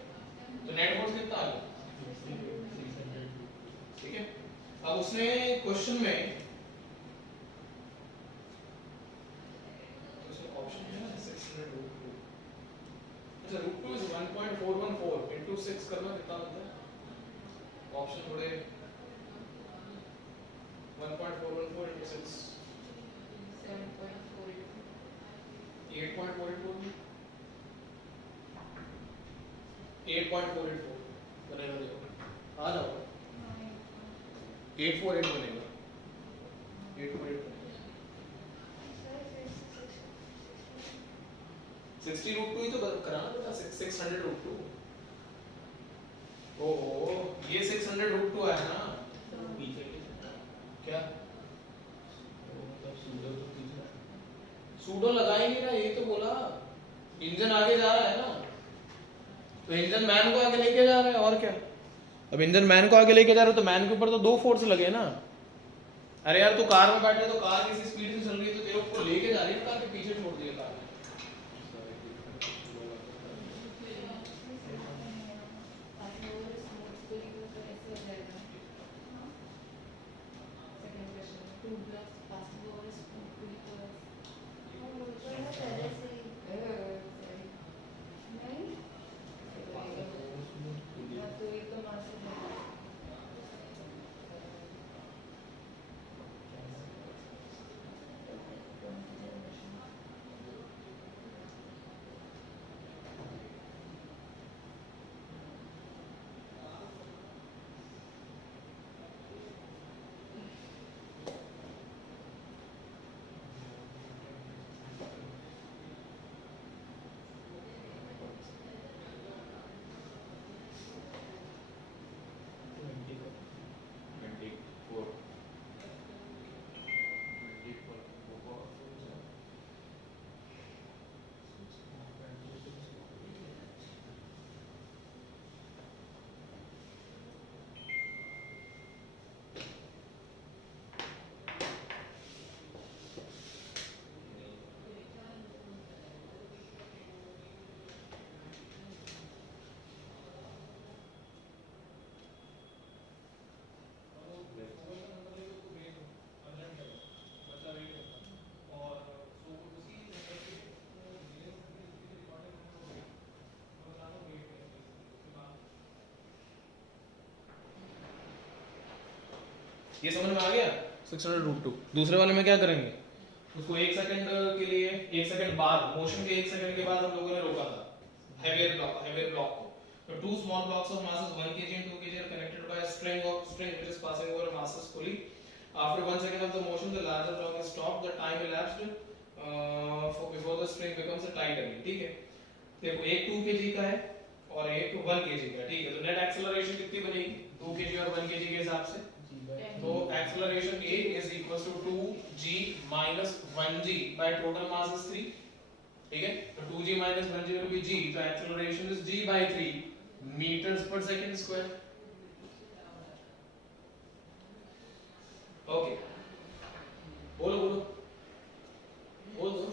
तो नेट फोर्स कितना आ गया? ठीक है। अब उसने क्वेश्चन में ऑप्शन है ना 600 रूट 2, अच्छा रूट 2 इज 1.414 into 6 करना कितना बनता है? ऑप्शन थोड़े 1.414 into 6 8.484 8.484 बनेगा। देखो आ जाओ 848 बनेगा, 848 60 रूट 2 ही तो कराना बेटा, 600 रूट 2। ओहो ये 600 रूट 2 आया ना पीछे क्या? मतलब सूडो तो पीछे, सूडो लगा ही नहीं रहा, ये तो बोला इंजन आगे जा रहा है ना, तो इंजन मैन को आगे लेके जा रहा है और क्या। अब इंजन मैन को आगे लेके जा रहा है तो मैन के ऊपर तो दो फोर्स लगे ना। अरे यार तू कार में बैठे तो कार किसी स्पीड से चल रही है तो तेरे ऊपर लेके जा रही है, कार के पीछे छोड़ दिया कार। ये समझ में आ गया 600 रूट 2। दूसरे वाले में क्या करेंगे, उसको 1 सेकंड के लिए, 1 सेकंड बाद, मोशन के 1 सेकंड के बाद हम लोगों ने रोका था हेवियर ब्लॉक को। तो two small blocks of masses 1 kg and 2 kg are connected by a string which is passing over a massless pulley. After 1 second of the motion, the larger block is stopped. The time elapsed before the string becomes a tight again. ठीक है, देखो एक 2 kg का है और एक 1 kg का, ठीक है। तो नेट एक्सेलरेशन कितनी बनेगी 2 kg और 1 kg के हिसाब से? तो acceleration A is equals to 2g minus 1g by total mass is 3, ठीक है। तो 2g minus 1g will be g, तो acceleration is g by 3 meters per second square। Okay बोलो बोलो बोल दो।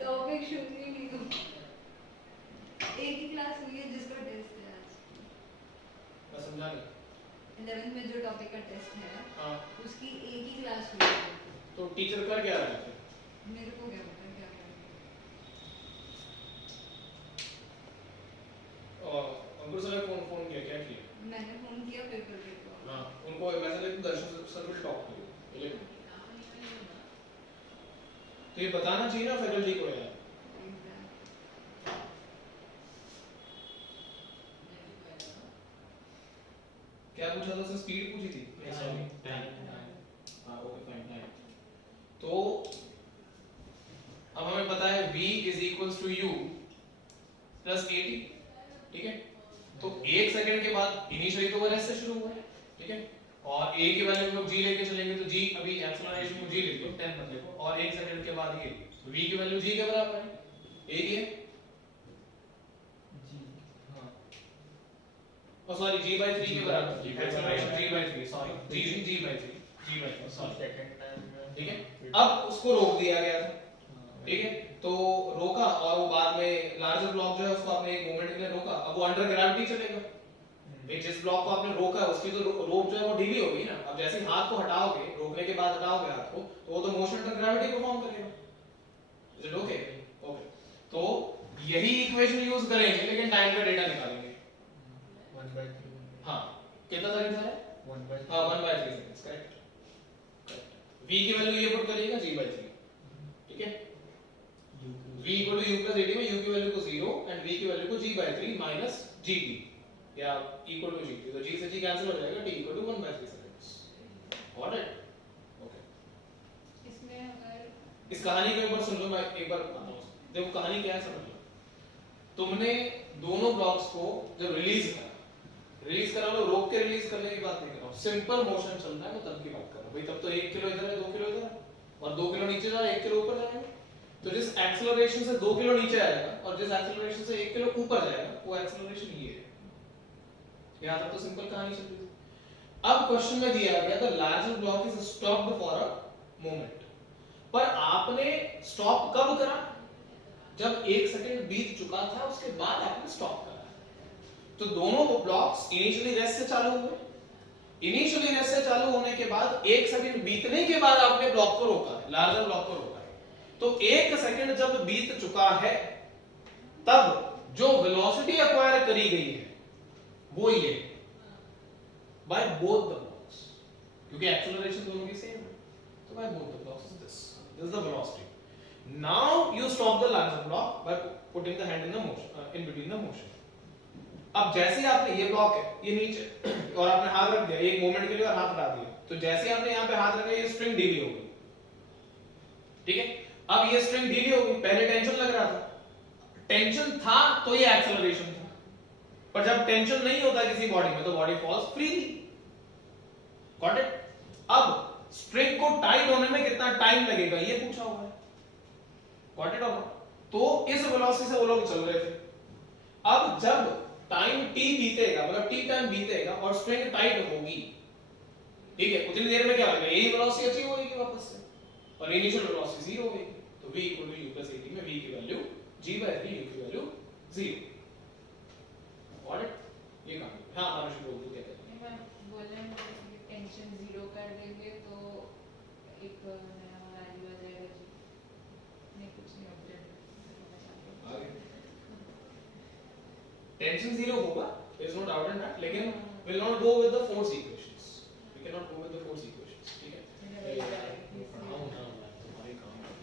टॉपिक शुरू ही नहीं हुआ, एक ही क्लास हुई है जिसका टेस्ट है आज। मैं समझा नहीं। 11th में जो टॉपिक का टेस्ट है हाँ उसकी एक ही क्लास हुई है। तो टीचर कर क्या रहा है? मेरे को क्या पता क्या करेंगे। और अंकुर सर ने फोन किया, क्या किया? मैंने फोन किया पेपर पे तो हाँ उनको मैसेज लिख Darshan sir will talk to you. तो ये बताना चाहिए ना फैकल्टी को यार, टू u प्लस at, ठीक है। तो 1 सेकंड के बाद इनिशियली तो वो रेस्ट से शुरू हुआ है, ठीक है, और a की वैल्यू हम लोग g लेके चलेंगे, तो g अभी एक्सेलरेशन को g लिख लो 10 मत लिखो, और 1 सेकंड के बाद ये तो v की वैल्यू g के बराबर है, a की है जी हाँ ओ सॉरी g by 3 के बराबर, acceleration g by 3, sorry g by 3 sorry, second time में ठीक है। अब उसको रोक दिया गया था, ठीक है, तो रोका और वो बाद में लार्जर ब्लॉक जो है उसको आपने एक मोमेंट के लिए रोका, अब वो अंडर ग्रेविटी चलेगा। भाई जिस ब्लॉक को आपने रोका है उसकी तो रोप जो है वो ढीली होगी ना, अब जैसे हाथ को हटाओगे, रोकने के बाद हटाओगे हाथ को, तो वो तो मोशन अंडर ग्रेविटी परफॉर्म करेगा। Is it okay? ओके, तो यही इक्वेशन यूज करेंगे लेकिन टाइम का डेटा निकालेंगे। 1/3 हां, कितना सेकंड है? 1/3 हां 1/3 सेकंड्स, करेक्ट। v की वैल्यू ये पुट करिएगा g/3, ठीक है। v equal to u plus at में u की वैल्यू को 0 एंड v की वैल्यू को g/3 माइनस gt या इक्वल टू gt, तो g से g कैंसिल हो जाएगा, t equal to 1/3 seconds. Got it? Okay, इसमें अगर इस कहानी को एक बार सुन लो, मैं एक बार बताता हूं। देखो कहानी क्या है, समझ लो। तुमने दोनों ब्लॉक्स को जब रिलीज करा लो, रोक के रिलीज करने की बात नहीं कर रहा हूं, सिंपल मोशन चल रहा है, मैं तब की बात कर रहा हूं। भाई तब तो 1 किलो इधर है, 2 किलो इधर है, और 2 किलो नीचे जा रहा है, 1 किलो ऊपर जाएगा। तो जिस एक्सेलरेशन से 2 किलो नीचे आएगा और जिस एक्सेलरेशन से 1 किलो ऊपर जाएगा, वो एक्सेलरेशन ये है। यहां तक तो सिंपल कहानी चल रही है। अब क्वेश्चन में दिया गया the larger block is stopped for a moment, पर आपने स्टॉप कब करा? जब 1 सेकंड बीत चुका था, उसके बाद आपने स्टॉप करा। तो दोनों ब्लॉक्स इनिशियली रेस्ट से चालू हुए, इनिशियली रेस्ट से चालू होने के बाद 1 सेकंड बीतने के बाद आपने ब्लॉक को रोका है, लार्जर ब्लॉक को रोका है। तो 1 सेकंड जब बीत चुका है, तब जो वेलोसिटी एक्वायर करी गई है वो ये बाय बोथ द ब्लॉक्स, क्योंकि एक्सेलरेशन दोनों की सेम है, तो by both the blocks is this is the velocity. Now you stop the larger block by putting the hand in the motion, in between the motion. अब जैसे ही आपने, ये ब्लॉक है, ये नीचे, और आपने हाथ रख दिया एक मोमेंट के लिए और हाथ हटा दिया, तो जैसे ही आपने यहां पे हाथ रखा, ये स्ट्रिंग ढीली हो गई, ठीक है। अब ये स्ट्रिंग ढीली हो गई, पहले टेंशन लग रहा था, टेंशन था तो ये एक्सेलरेशन था, पर जब टेंशन नहीं होता किसी बॉडी में तो body falls freely. Got it? अब स्ट्रिंग को टाइट होने में कितना टाइम लगेगा ये पूछा हुआ है। Got it? तो इस वेलोसिटी से वो लोग चल रहे थे। अब जब टाइम t बीतेगा, मतलब t टाइम बीतेगा और स्ट्रिंग टाइट होगी, ठीक है, उतनी देर में क्या होगा, यही वेलोसिटी अचीव होगी वापस से, और इनिशियल वेलोसिटी 0 होगी। तो v equal to u plus at में v की वैल्यू g/3, u की वैल्यू 0। Got it? ये काम है। हां अनुष्का बोल दो, क्या कहते हैं? मैं बोलने में टेंशन 0 कर देंगे तो एक नया वैल्यू आ जाएगा जी, नहीं कुछ नहीं अपडेट आगे टेंशन 0 होगा, there is no doubt in that, लेकिन will not go with the force equations, we cannot go with the force equations, ठीक है। पढ़ाऊं ना मैं, तुम्हारे काम है।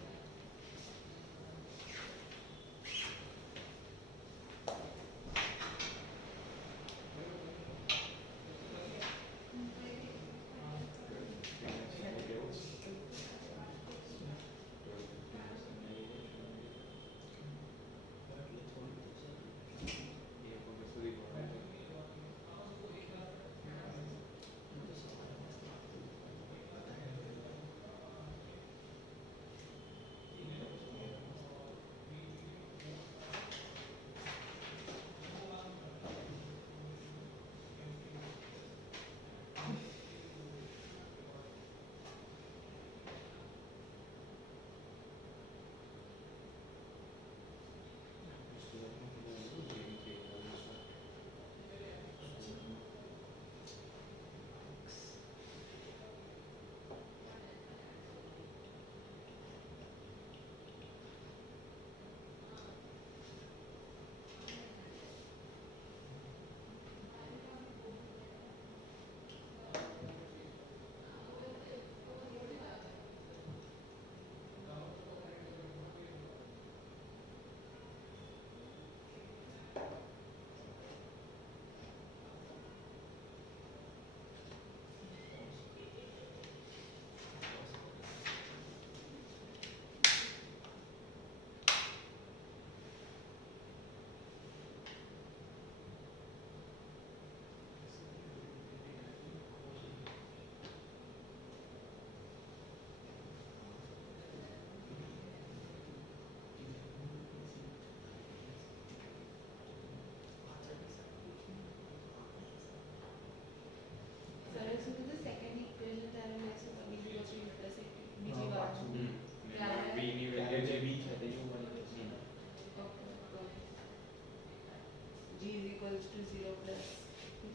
equals to 0 plus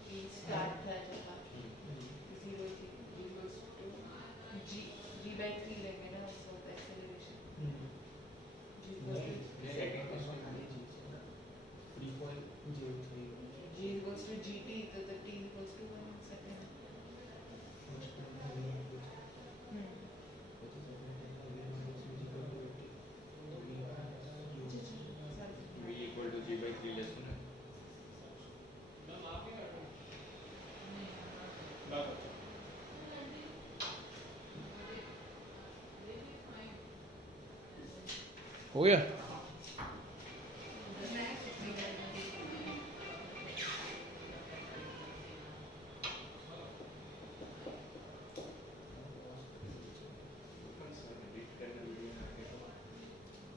P start रहेगा 0 G equals to G by 3 लेंगे ना so the acceleration G equals to second question खाली जी से ना फ्री फॉल जी थी G equals to GT तो the T equals to 1 second first time v equal to g by 3 less than हो गया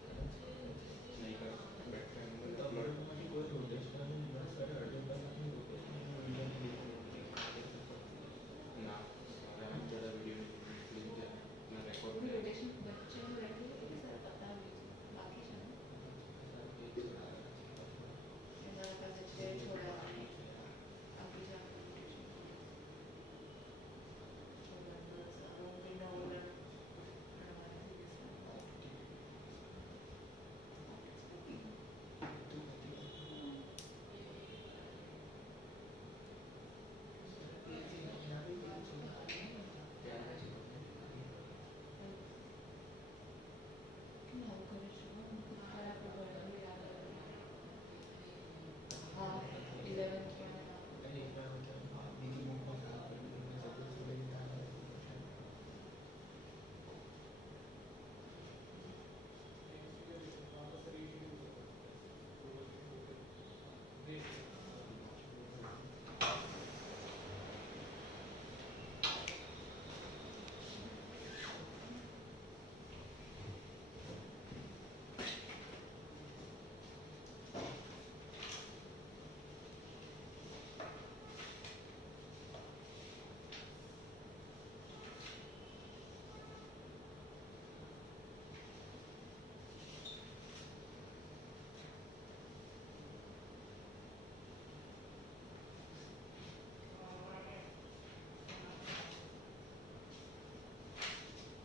नहीं कर ना हम जरा वीडियो लिख दिया ना रिकॉर्ड किया रोटेशन बच्चे में बैठे हैं सर पता नहीं बाकी चलो इधर का बच्चे छोड़ा आगे जाकर रोटेशन छोड़ा बस बिना बोला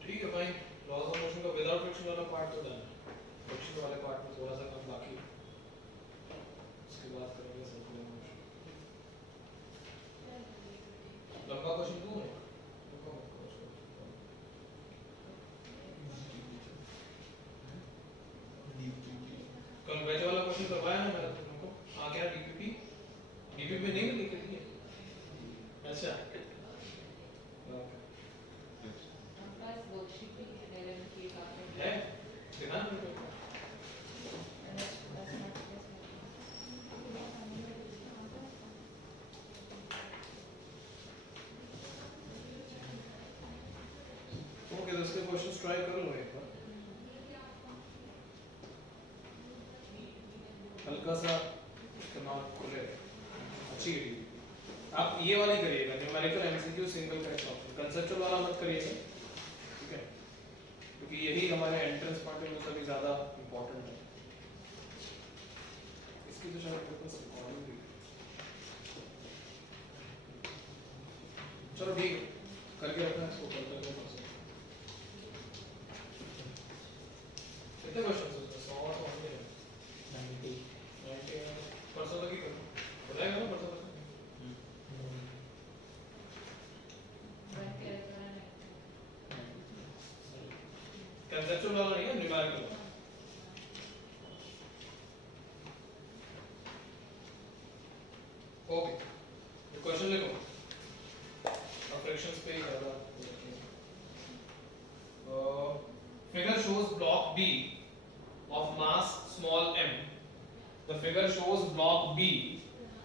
ठीक है भाई लॉस ऑफ मोशन का विदाउट फ्रिक्शन वाला पार्ट तो डन फ्रिक्शन वाले पार्ट में थोड़ा सा काम बाकी है उसके बाद करेंगे सर्कुलर मोशन लंबा क्वेश्चन क्यों है कल बैच वाला क्वेश्चन करवाया ना मैंने तुमको आ गया डीपीपी डीपीपी नहीं लिख दिए अच्छा पास वर्कशीट भी है एलएम की काफी है दिखा ना मेरे को ओके तो इसके क्वेश्चंस ट्राई कर लो एक बार हल्का सा दिमाग खुले अच्छी है आप ये वाली करिएगा numerical MCQ single correct option conceptual वाला मत करिएगा ठीक है क्योंकि यही हमारे एंट्रेंस पार्ट में सबसे ज्यादा इंपॉर्टेंट है इसकी तो शायद मेरे पास रिकॉर्डिंग भी चलो ठीक है करके रखना इसको कल करके परसों कितने क्वेश्चंस हैं 100 और 100 90 परसों तक ही करो बताएगा ना परसों तक कंसेप्चुअल वाला नहीं है न्यूमेरिकल वाला ओके ये क्वेश्चन लिखो अब फ्रैक्शंस पे ज्यादा figure shows block B of mass small m the figure shows block B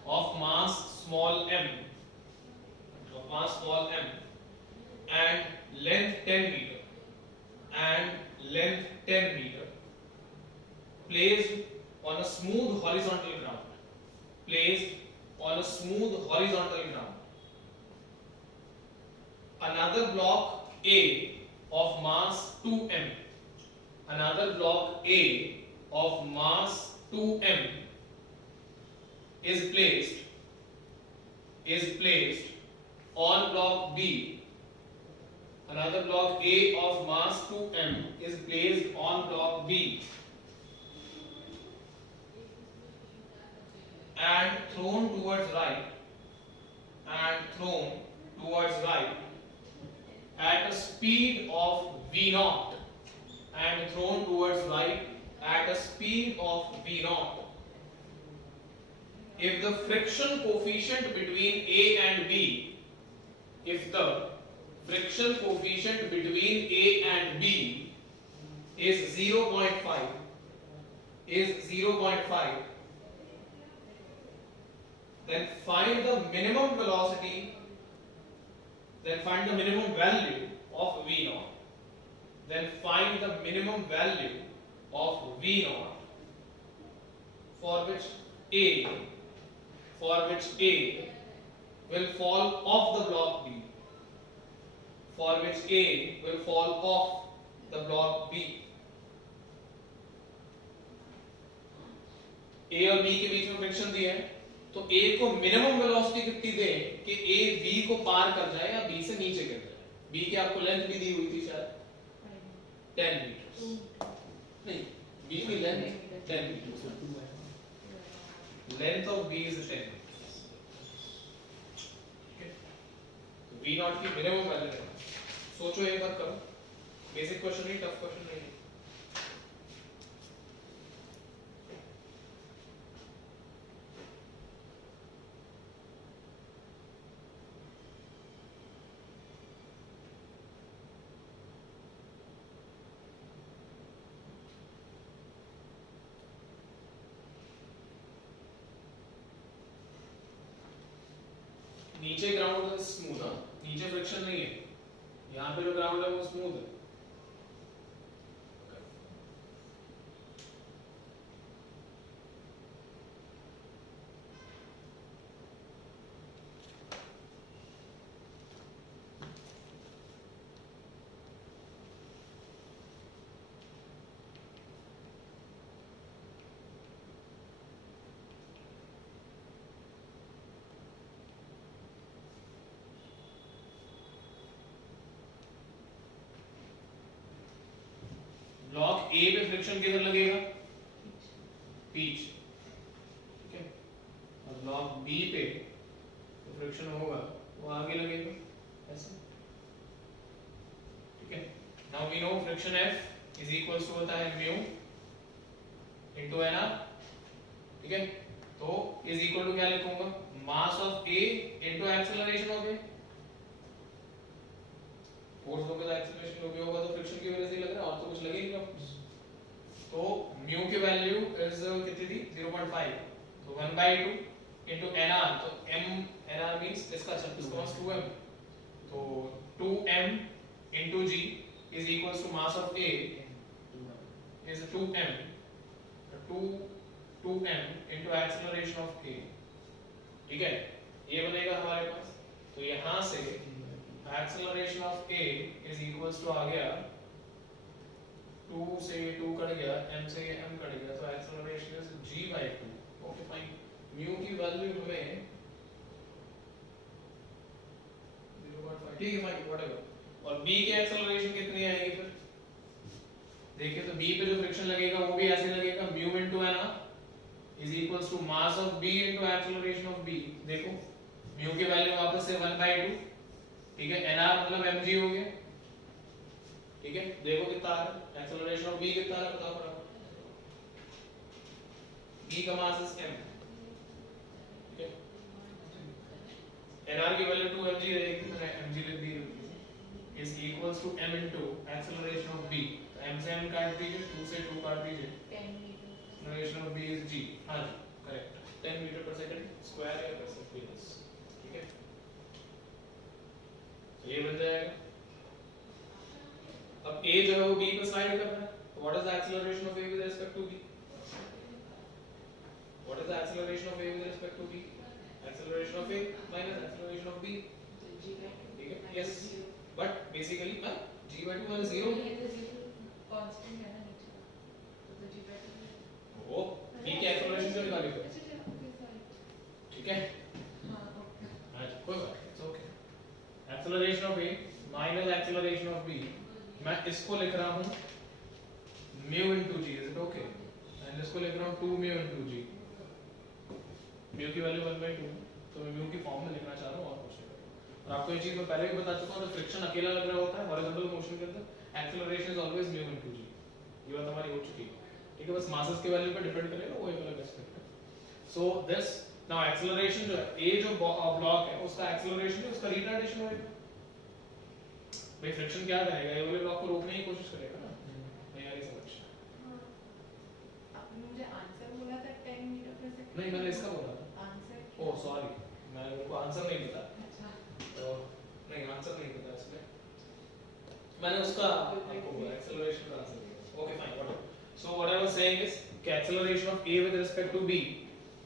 of mass small m and length 10 meter placed on a smooth horizontal ground another block A of mass 2m is placed on block B, another block A of mass 2m is placed on block B and thrown towards right at a speed of v naught and thrown towards right at a speed of v naught. If the friction coefficient between A and B, if the friction coefficient between A and B is 0.5, then find the minimum velocity, then find the minimum value of V naught, then find the minimum value of V naught for which A will fall off the block B, for which A will fall off the block B. A और B के बीच में फ्रिक्शन दिया है, तो A को मिनिमम वेलोसिटी कितनी दे कि A B को पार कर जाए या B से नीचे गिर जाए. B की आपको लेंथ भी दी हुई थी शायद 10 मीटर, नहीं B की length 10 metre, length of B is 10 metre. V naught की मिनिमम वैल्यू है. सोचो एक बार करो, बेसिक क्वेश्चन नहीं, टफ क्वेश्चन नहीं. नीचे ग्राउंड स्मूथ है, नीचे फ्रिक्शन नहीं है, यहाँ पे जो ग्राउंड है वो स्मूथ है. ब्लॉक ए पे फ्रिक्शन किधर लगेगा? बीच. ठीक है, और ब्लॉक बी पे तो फ्रिक्शन होगा वो आगे लगेगा ऐसे. ठीक है, now we know friction F is equals to होता है म्यू इनटू एन आर. ठीक है, तो इज इक्वल टू क्या लिखूंगा? Mass of A into acceleration of A. Force होगा तो एक्सेलरेशन जो भी होगा तो फ्रिक्शन की वजह से ही लग रहा है, और तो कुछ लगेगा नहीं. तो म्यू की वैल्यू इज कितनी थी? 0.5. तो 1/2 इनटू nr, तो m nr मींस इसका रिस्पांस 2m, तो 2m into g is equals to mass of a is 2m, 2m into acceleration of a. ठीक है, ये बनेगा हमारे पास. तो यहां से acceleration of a is equals to आ गया 2 से 2 कट गया, m से m कट गया, तो acceleration is g/2. Okay fine. Mu की वैल्यू हमें 0.5. ठीक है फाइन, व्हाटएवर. और b की एक्सेलरेशन कितनी आएगी फिर? देखिए तो b पे जो फ्रिक्शन लगेगा वो भी ऐसे लगेगा, mu into n is equals to mass of b into acceleration of b. देखो म्यू की वैल्यू वापस से 1/2. ठीक है, nr मतलब mg हो गया. ठीक है, देखो कितना आ रहा है, एक्सेलरेशन ऑफ b कितना आ रहा है बताओ बराबर. b का मास इज m. ठीक है, nr की वैल्यू 2mg रहेगी, मैंने mg लिख दी is equals to m into acceleration of b. तो m से m काट दीजिए, 2 से 2 काट दीजिए, 10 metre. Acceleration of b is g. हां जी करेक्ट, 10 मीटर पर सेकंड स्क्वायर या पर सेकंड. ठीक है, तो ये बन जाएगा. अब a जो है वो b पर स्लाइड कर रहा है, तो what is the acceleration of a with respect to b? What is the acceleration of a with respect to b? Acceleration of a minus acceleration of b. ठीक है, yes, but basically g/2 minus 0 ये तो 0 कांस्टेंट है ना नीचे, तो g/2. वो b की एक्सेलरेशन जो निकाली फिर. इसको लिख रहा हूं mu into g, is it okay? And इसको लिख रहा हूं 2 mu into g, mu की वैल्यू 1/2, तो मैं mu की फॉर्म में लिखना चाह रहा हूं और कुछ नहीं। और आपको ये चीज मैं पहले भी बता चुका हूं, जब फ्रिक्शन अकेला लग रहा होता है हॉरिजॉन्टल मोशन के अंदर, acceleration is always mu into g, ये बात हमारी हो चुकी है, ठीक है? बस मासेस के वैल्यू पे डिपेंड करेगा, वो एक अलग एस्पेक्ट है। सो दिस नाउ एक्सेलरेशन जो है, ए जो ब्लॉक है उसका एक्सेलरेशन है, उसका रिटार्डेशन होगा। भाई फ्रिक्शन क्या करेगा, ये वाले ब्लॉक को रोकने की कोशिश करेगा ना, नहीं आ रही समझ? आपने मुझे आंसर बोला था 10 मीटर पर सेकंड। नहीं, मैंने इसका बोला था। आंसर ओह सॉरी, मेरे को आंसर नहीं पता, अच्छा तो नहीं आंसर नहीं पता इसमें, मैंने उसका आपको बोला एक्सेलरेशन का आंसर दिया। Okay fine, whatever. So what I was saying is कि acceleration of a with respect to b,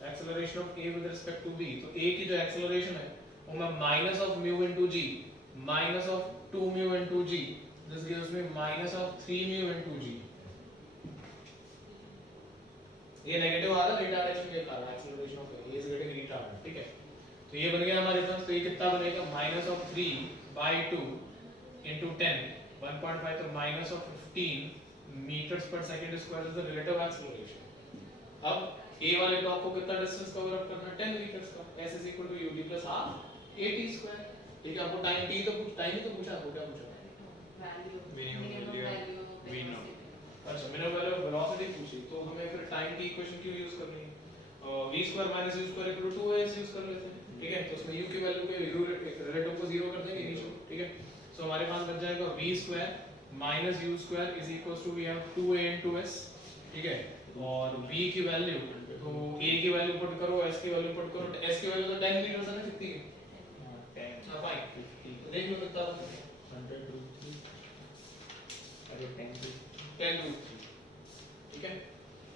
acceleration of a with respect to b, तो a की जो एक्सेलरेशन है वो मैं minus of mu into g minus of 2 mu into g, this gives me minus of 3 mu into g। ये नेगेटिव आ रहा रिटार्डेशन के कारण, acceleration of a is getting retarded, ठीक है? तो ये बन गया हमारे पास, तो ये कितना बनेगा, माइनस ऑफ 3/2 into 10 1.5, तो माइनस ऑफ 15 मीटर्स पर second square is the relative acceleration. अब a वाले ब्लॉक को कितना डिस्टेंस कवर अप करना है, 10 मीटर्स का, s is equal to ut plus half at square, ठीक है? आपको टाइम t तो टाइम ही तो पूछा, आपको क्या पूछा? Value Minimum minimum value value v naught। अच्छा, मिनिमम वैल्यू ऑफ वेलोसिटी पूछी, तो हमें फिर टाइम की इक्वेशन क्यों यूज करनी है? v square minus u square equal to 2as use कर लेते हैं, ठीक है? तो उसमें u की वैल्यू के रिलेटिव को 0 कर देंगे इनिशियल, ठीक है? सो हमारे पास बच जाएगा v square minus u square is equals to we have 2a into s, ठीक है? और v की वैल्यू, तो a की वैल्यू पुट करो, s की वैल्यू पुट करो, s की वैल्यू तो 10 मीटर है ना, कितनी है? 10 हां फाइन, तो देख लो कितना 100√3, अरे 10 10√3, ठीक है?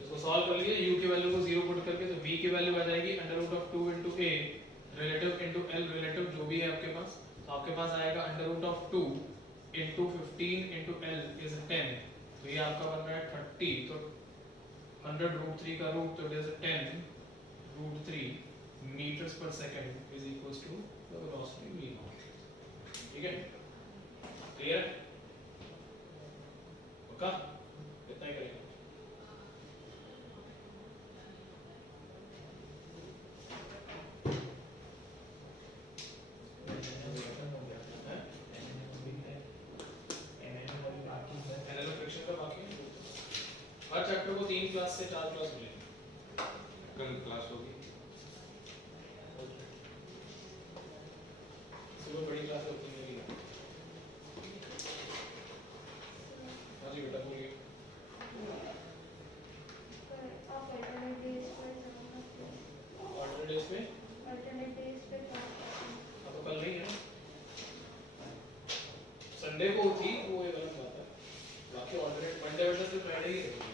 इसको सॉल्व कर लिए, u की वैल्यू को 0 पुट करके, तो v की वैल्यू आ जाएगी √2 into a relative into l relative जो भी है आपके पास, तो आपके पास आएगा √2 into 15 into l is 10, तो ये आपका बन रहा है 30, तो 100√3 का रूट, तो it is 10√3 meters per second is equals to the velocity v naught, ठीक है? क्लियर? पक्का? कितना ही करेंगे? एनालॉग फ्रिक्शन का बाकी है। हर चैप्टर को 3 क्लास से 4 क्लास मिलेंगे। कल क्लास होगी। सुबह बड़ी क्लास होती है मेरी। हाँ जी बेटा बोलिए। आप अल्टरनेट डेज पर ऑल्टरनेट डेज में अल्टरनेट डेज पे अब तो कल नहीं है ना, संडे को थी वो ये गलत बात है, बाकी ऑल्टरनेट मंडे वेडनेसडे फ्राइडे ही रहेगी।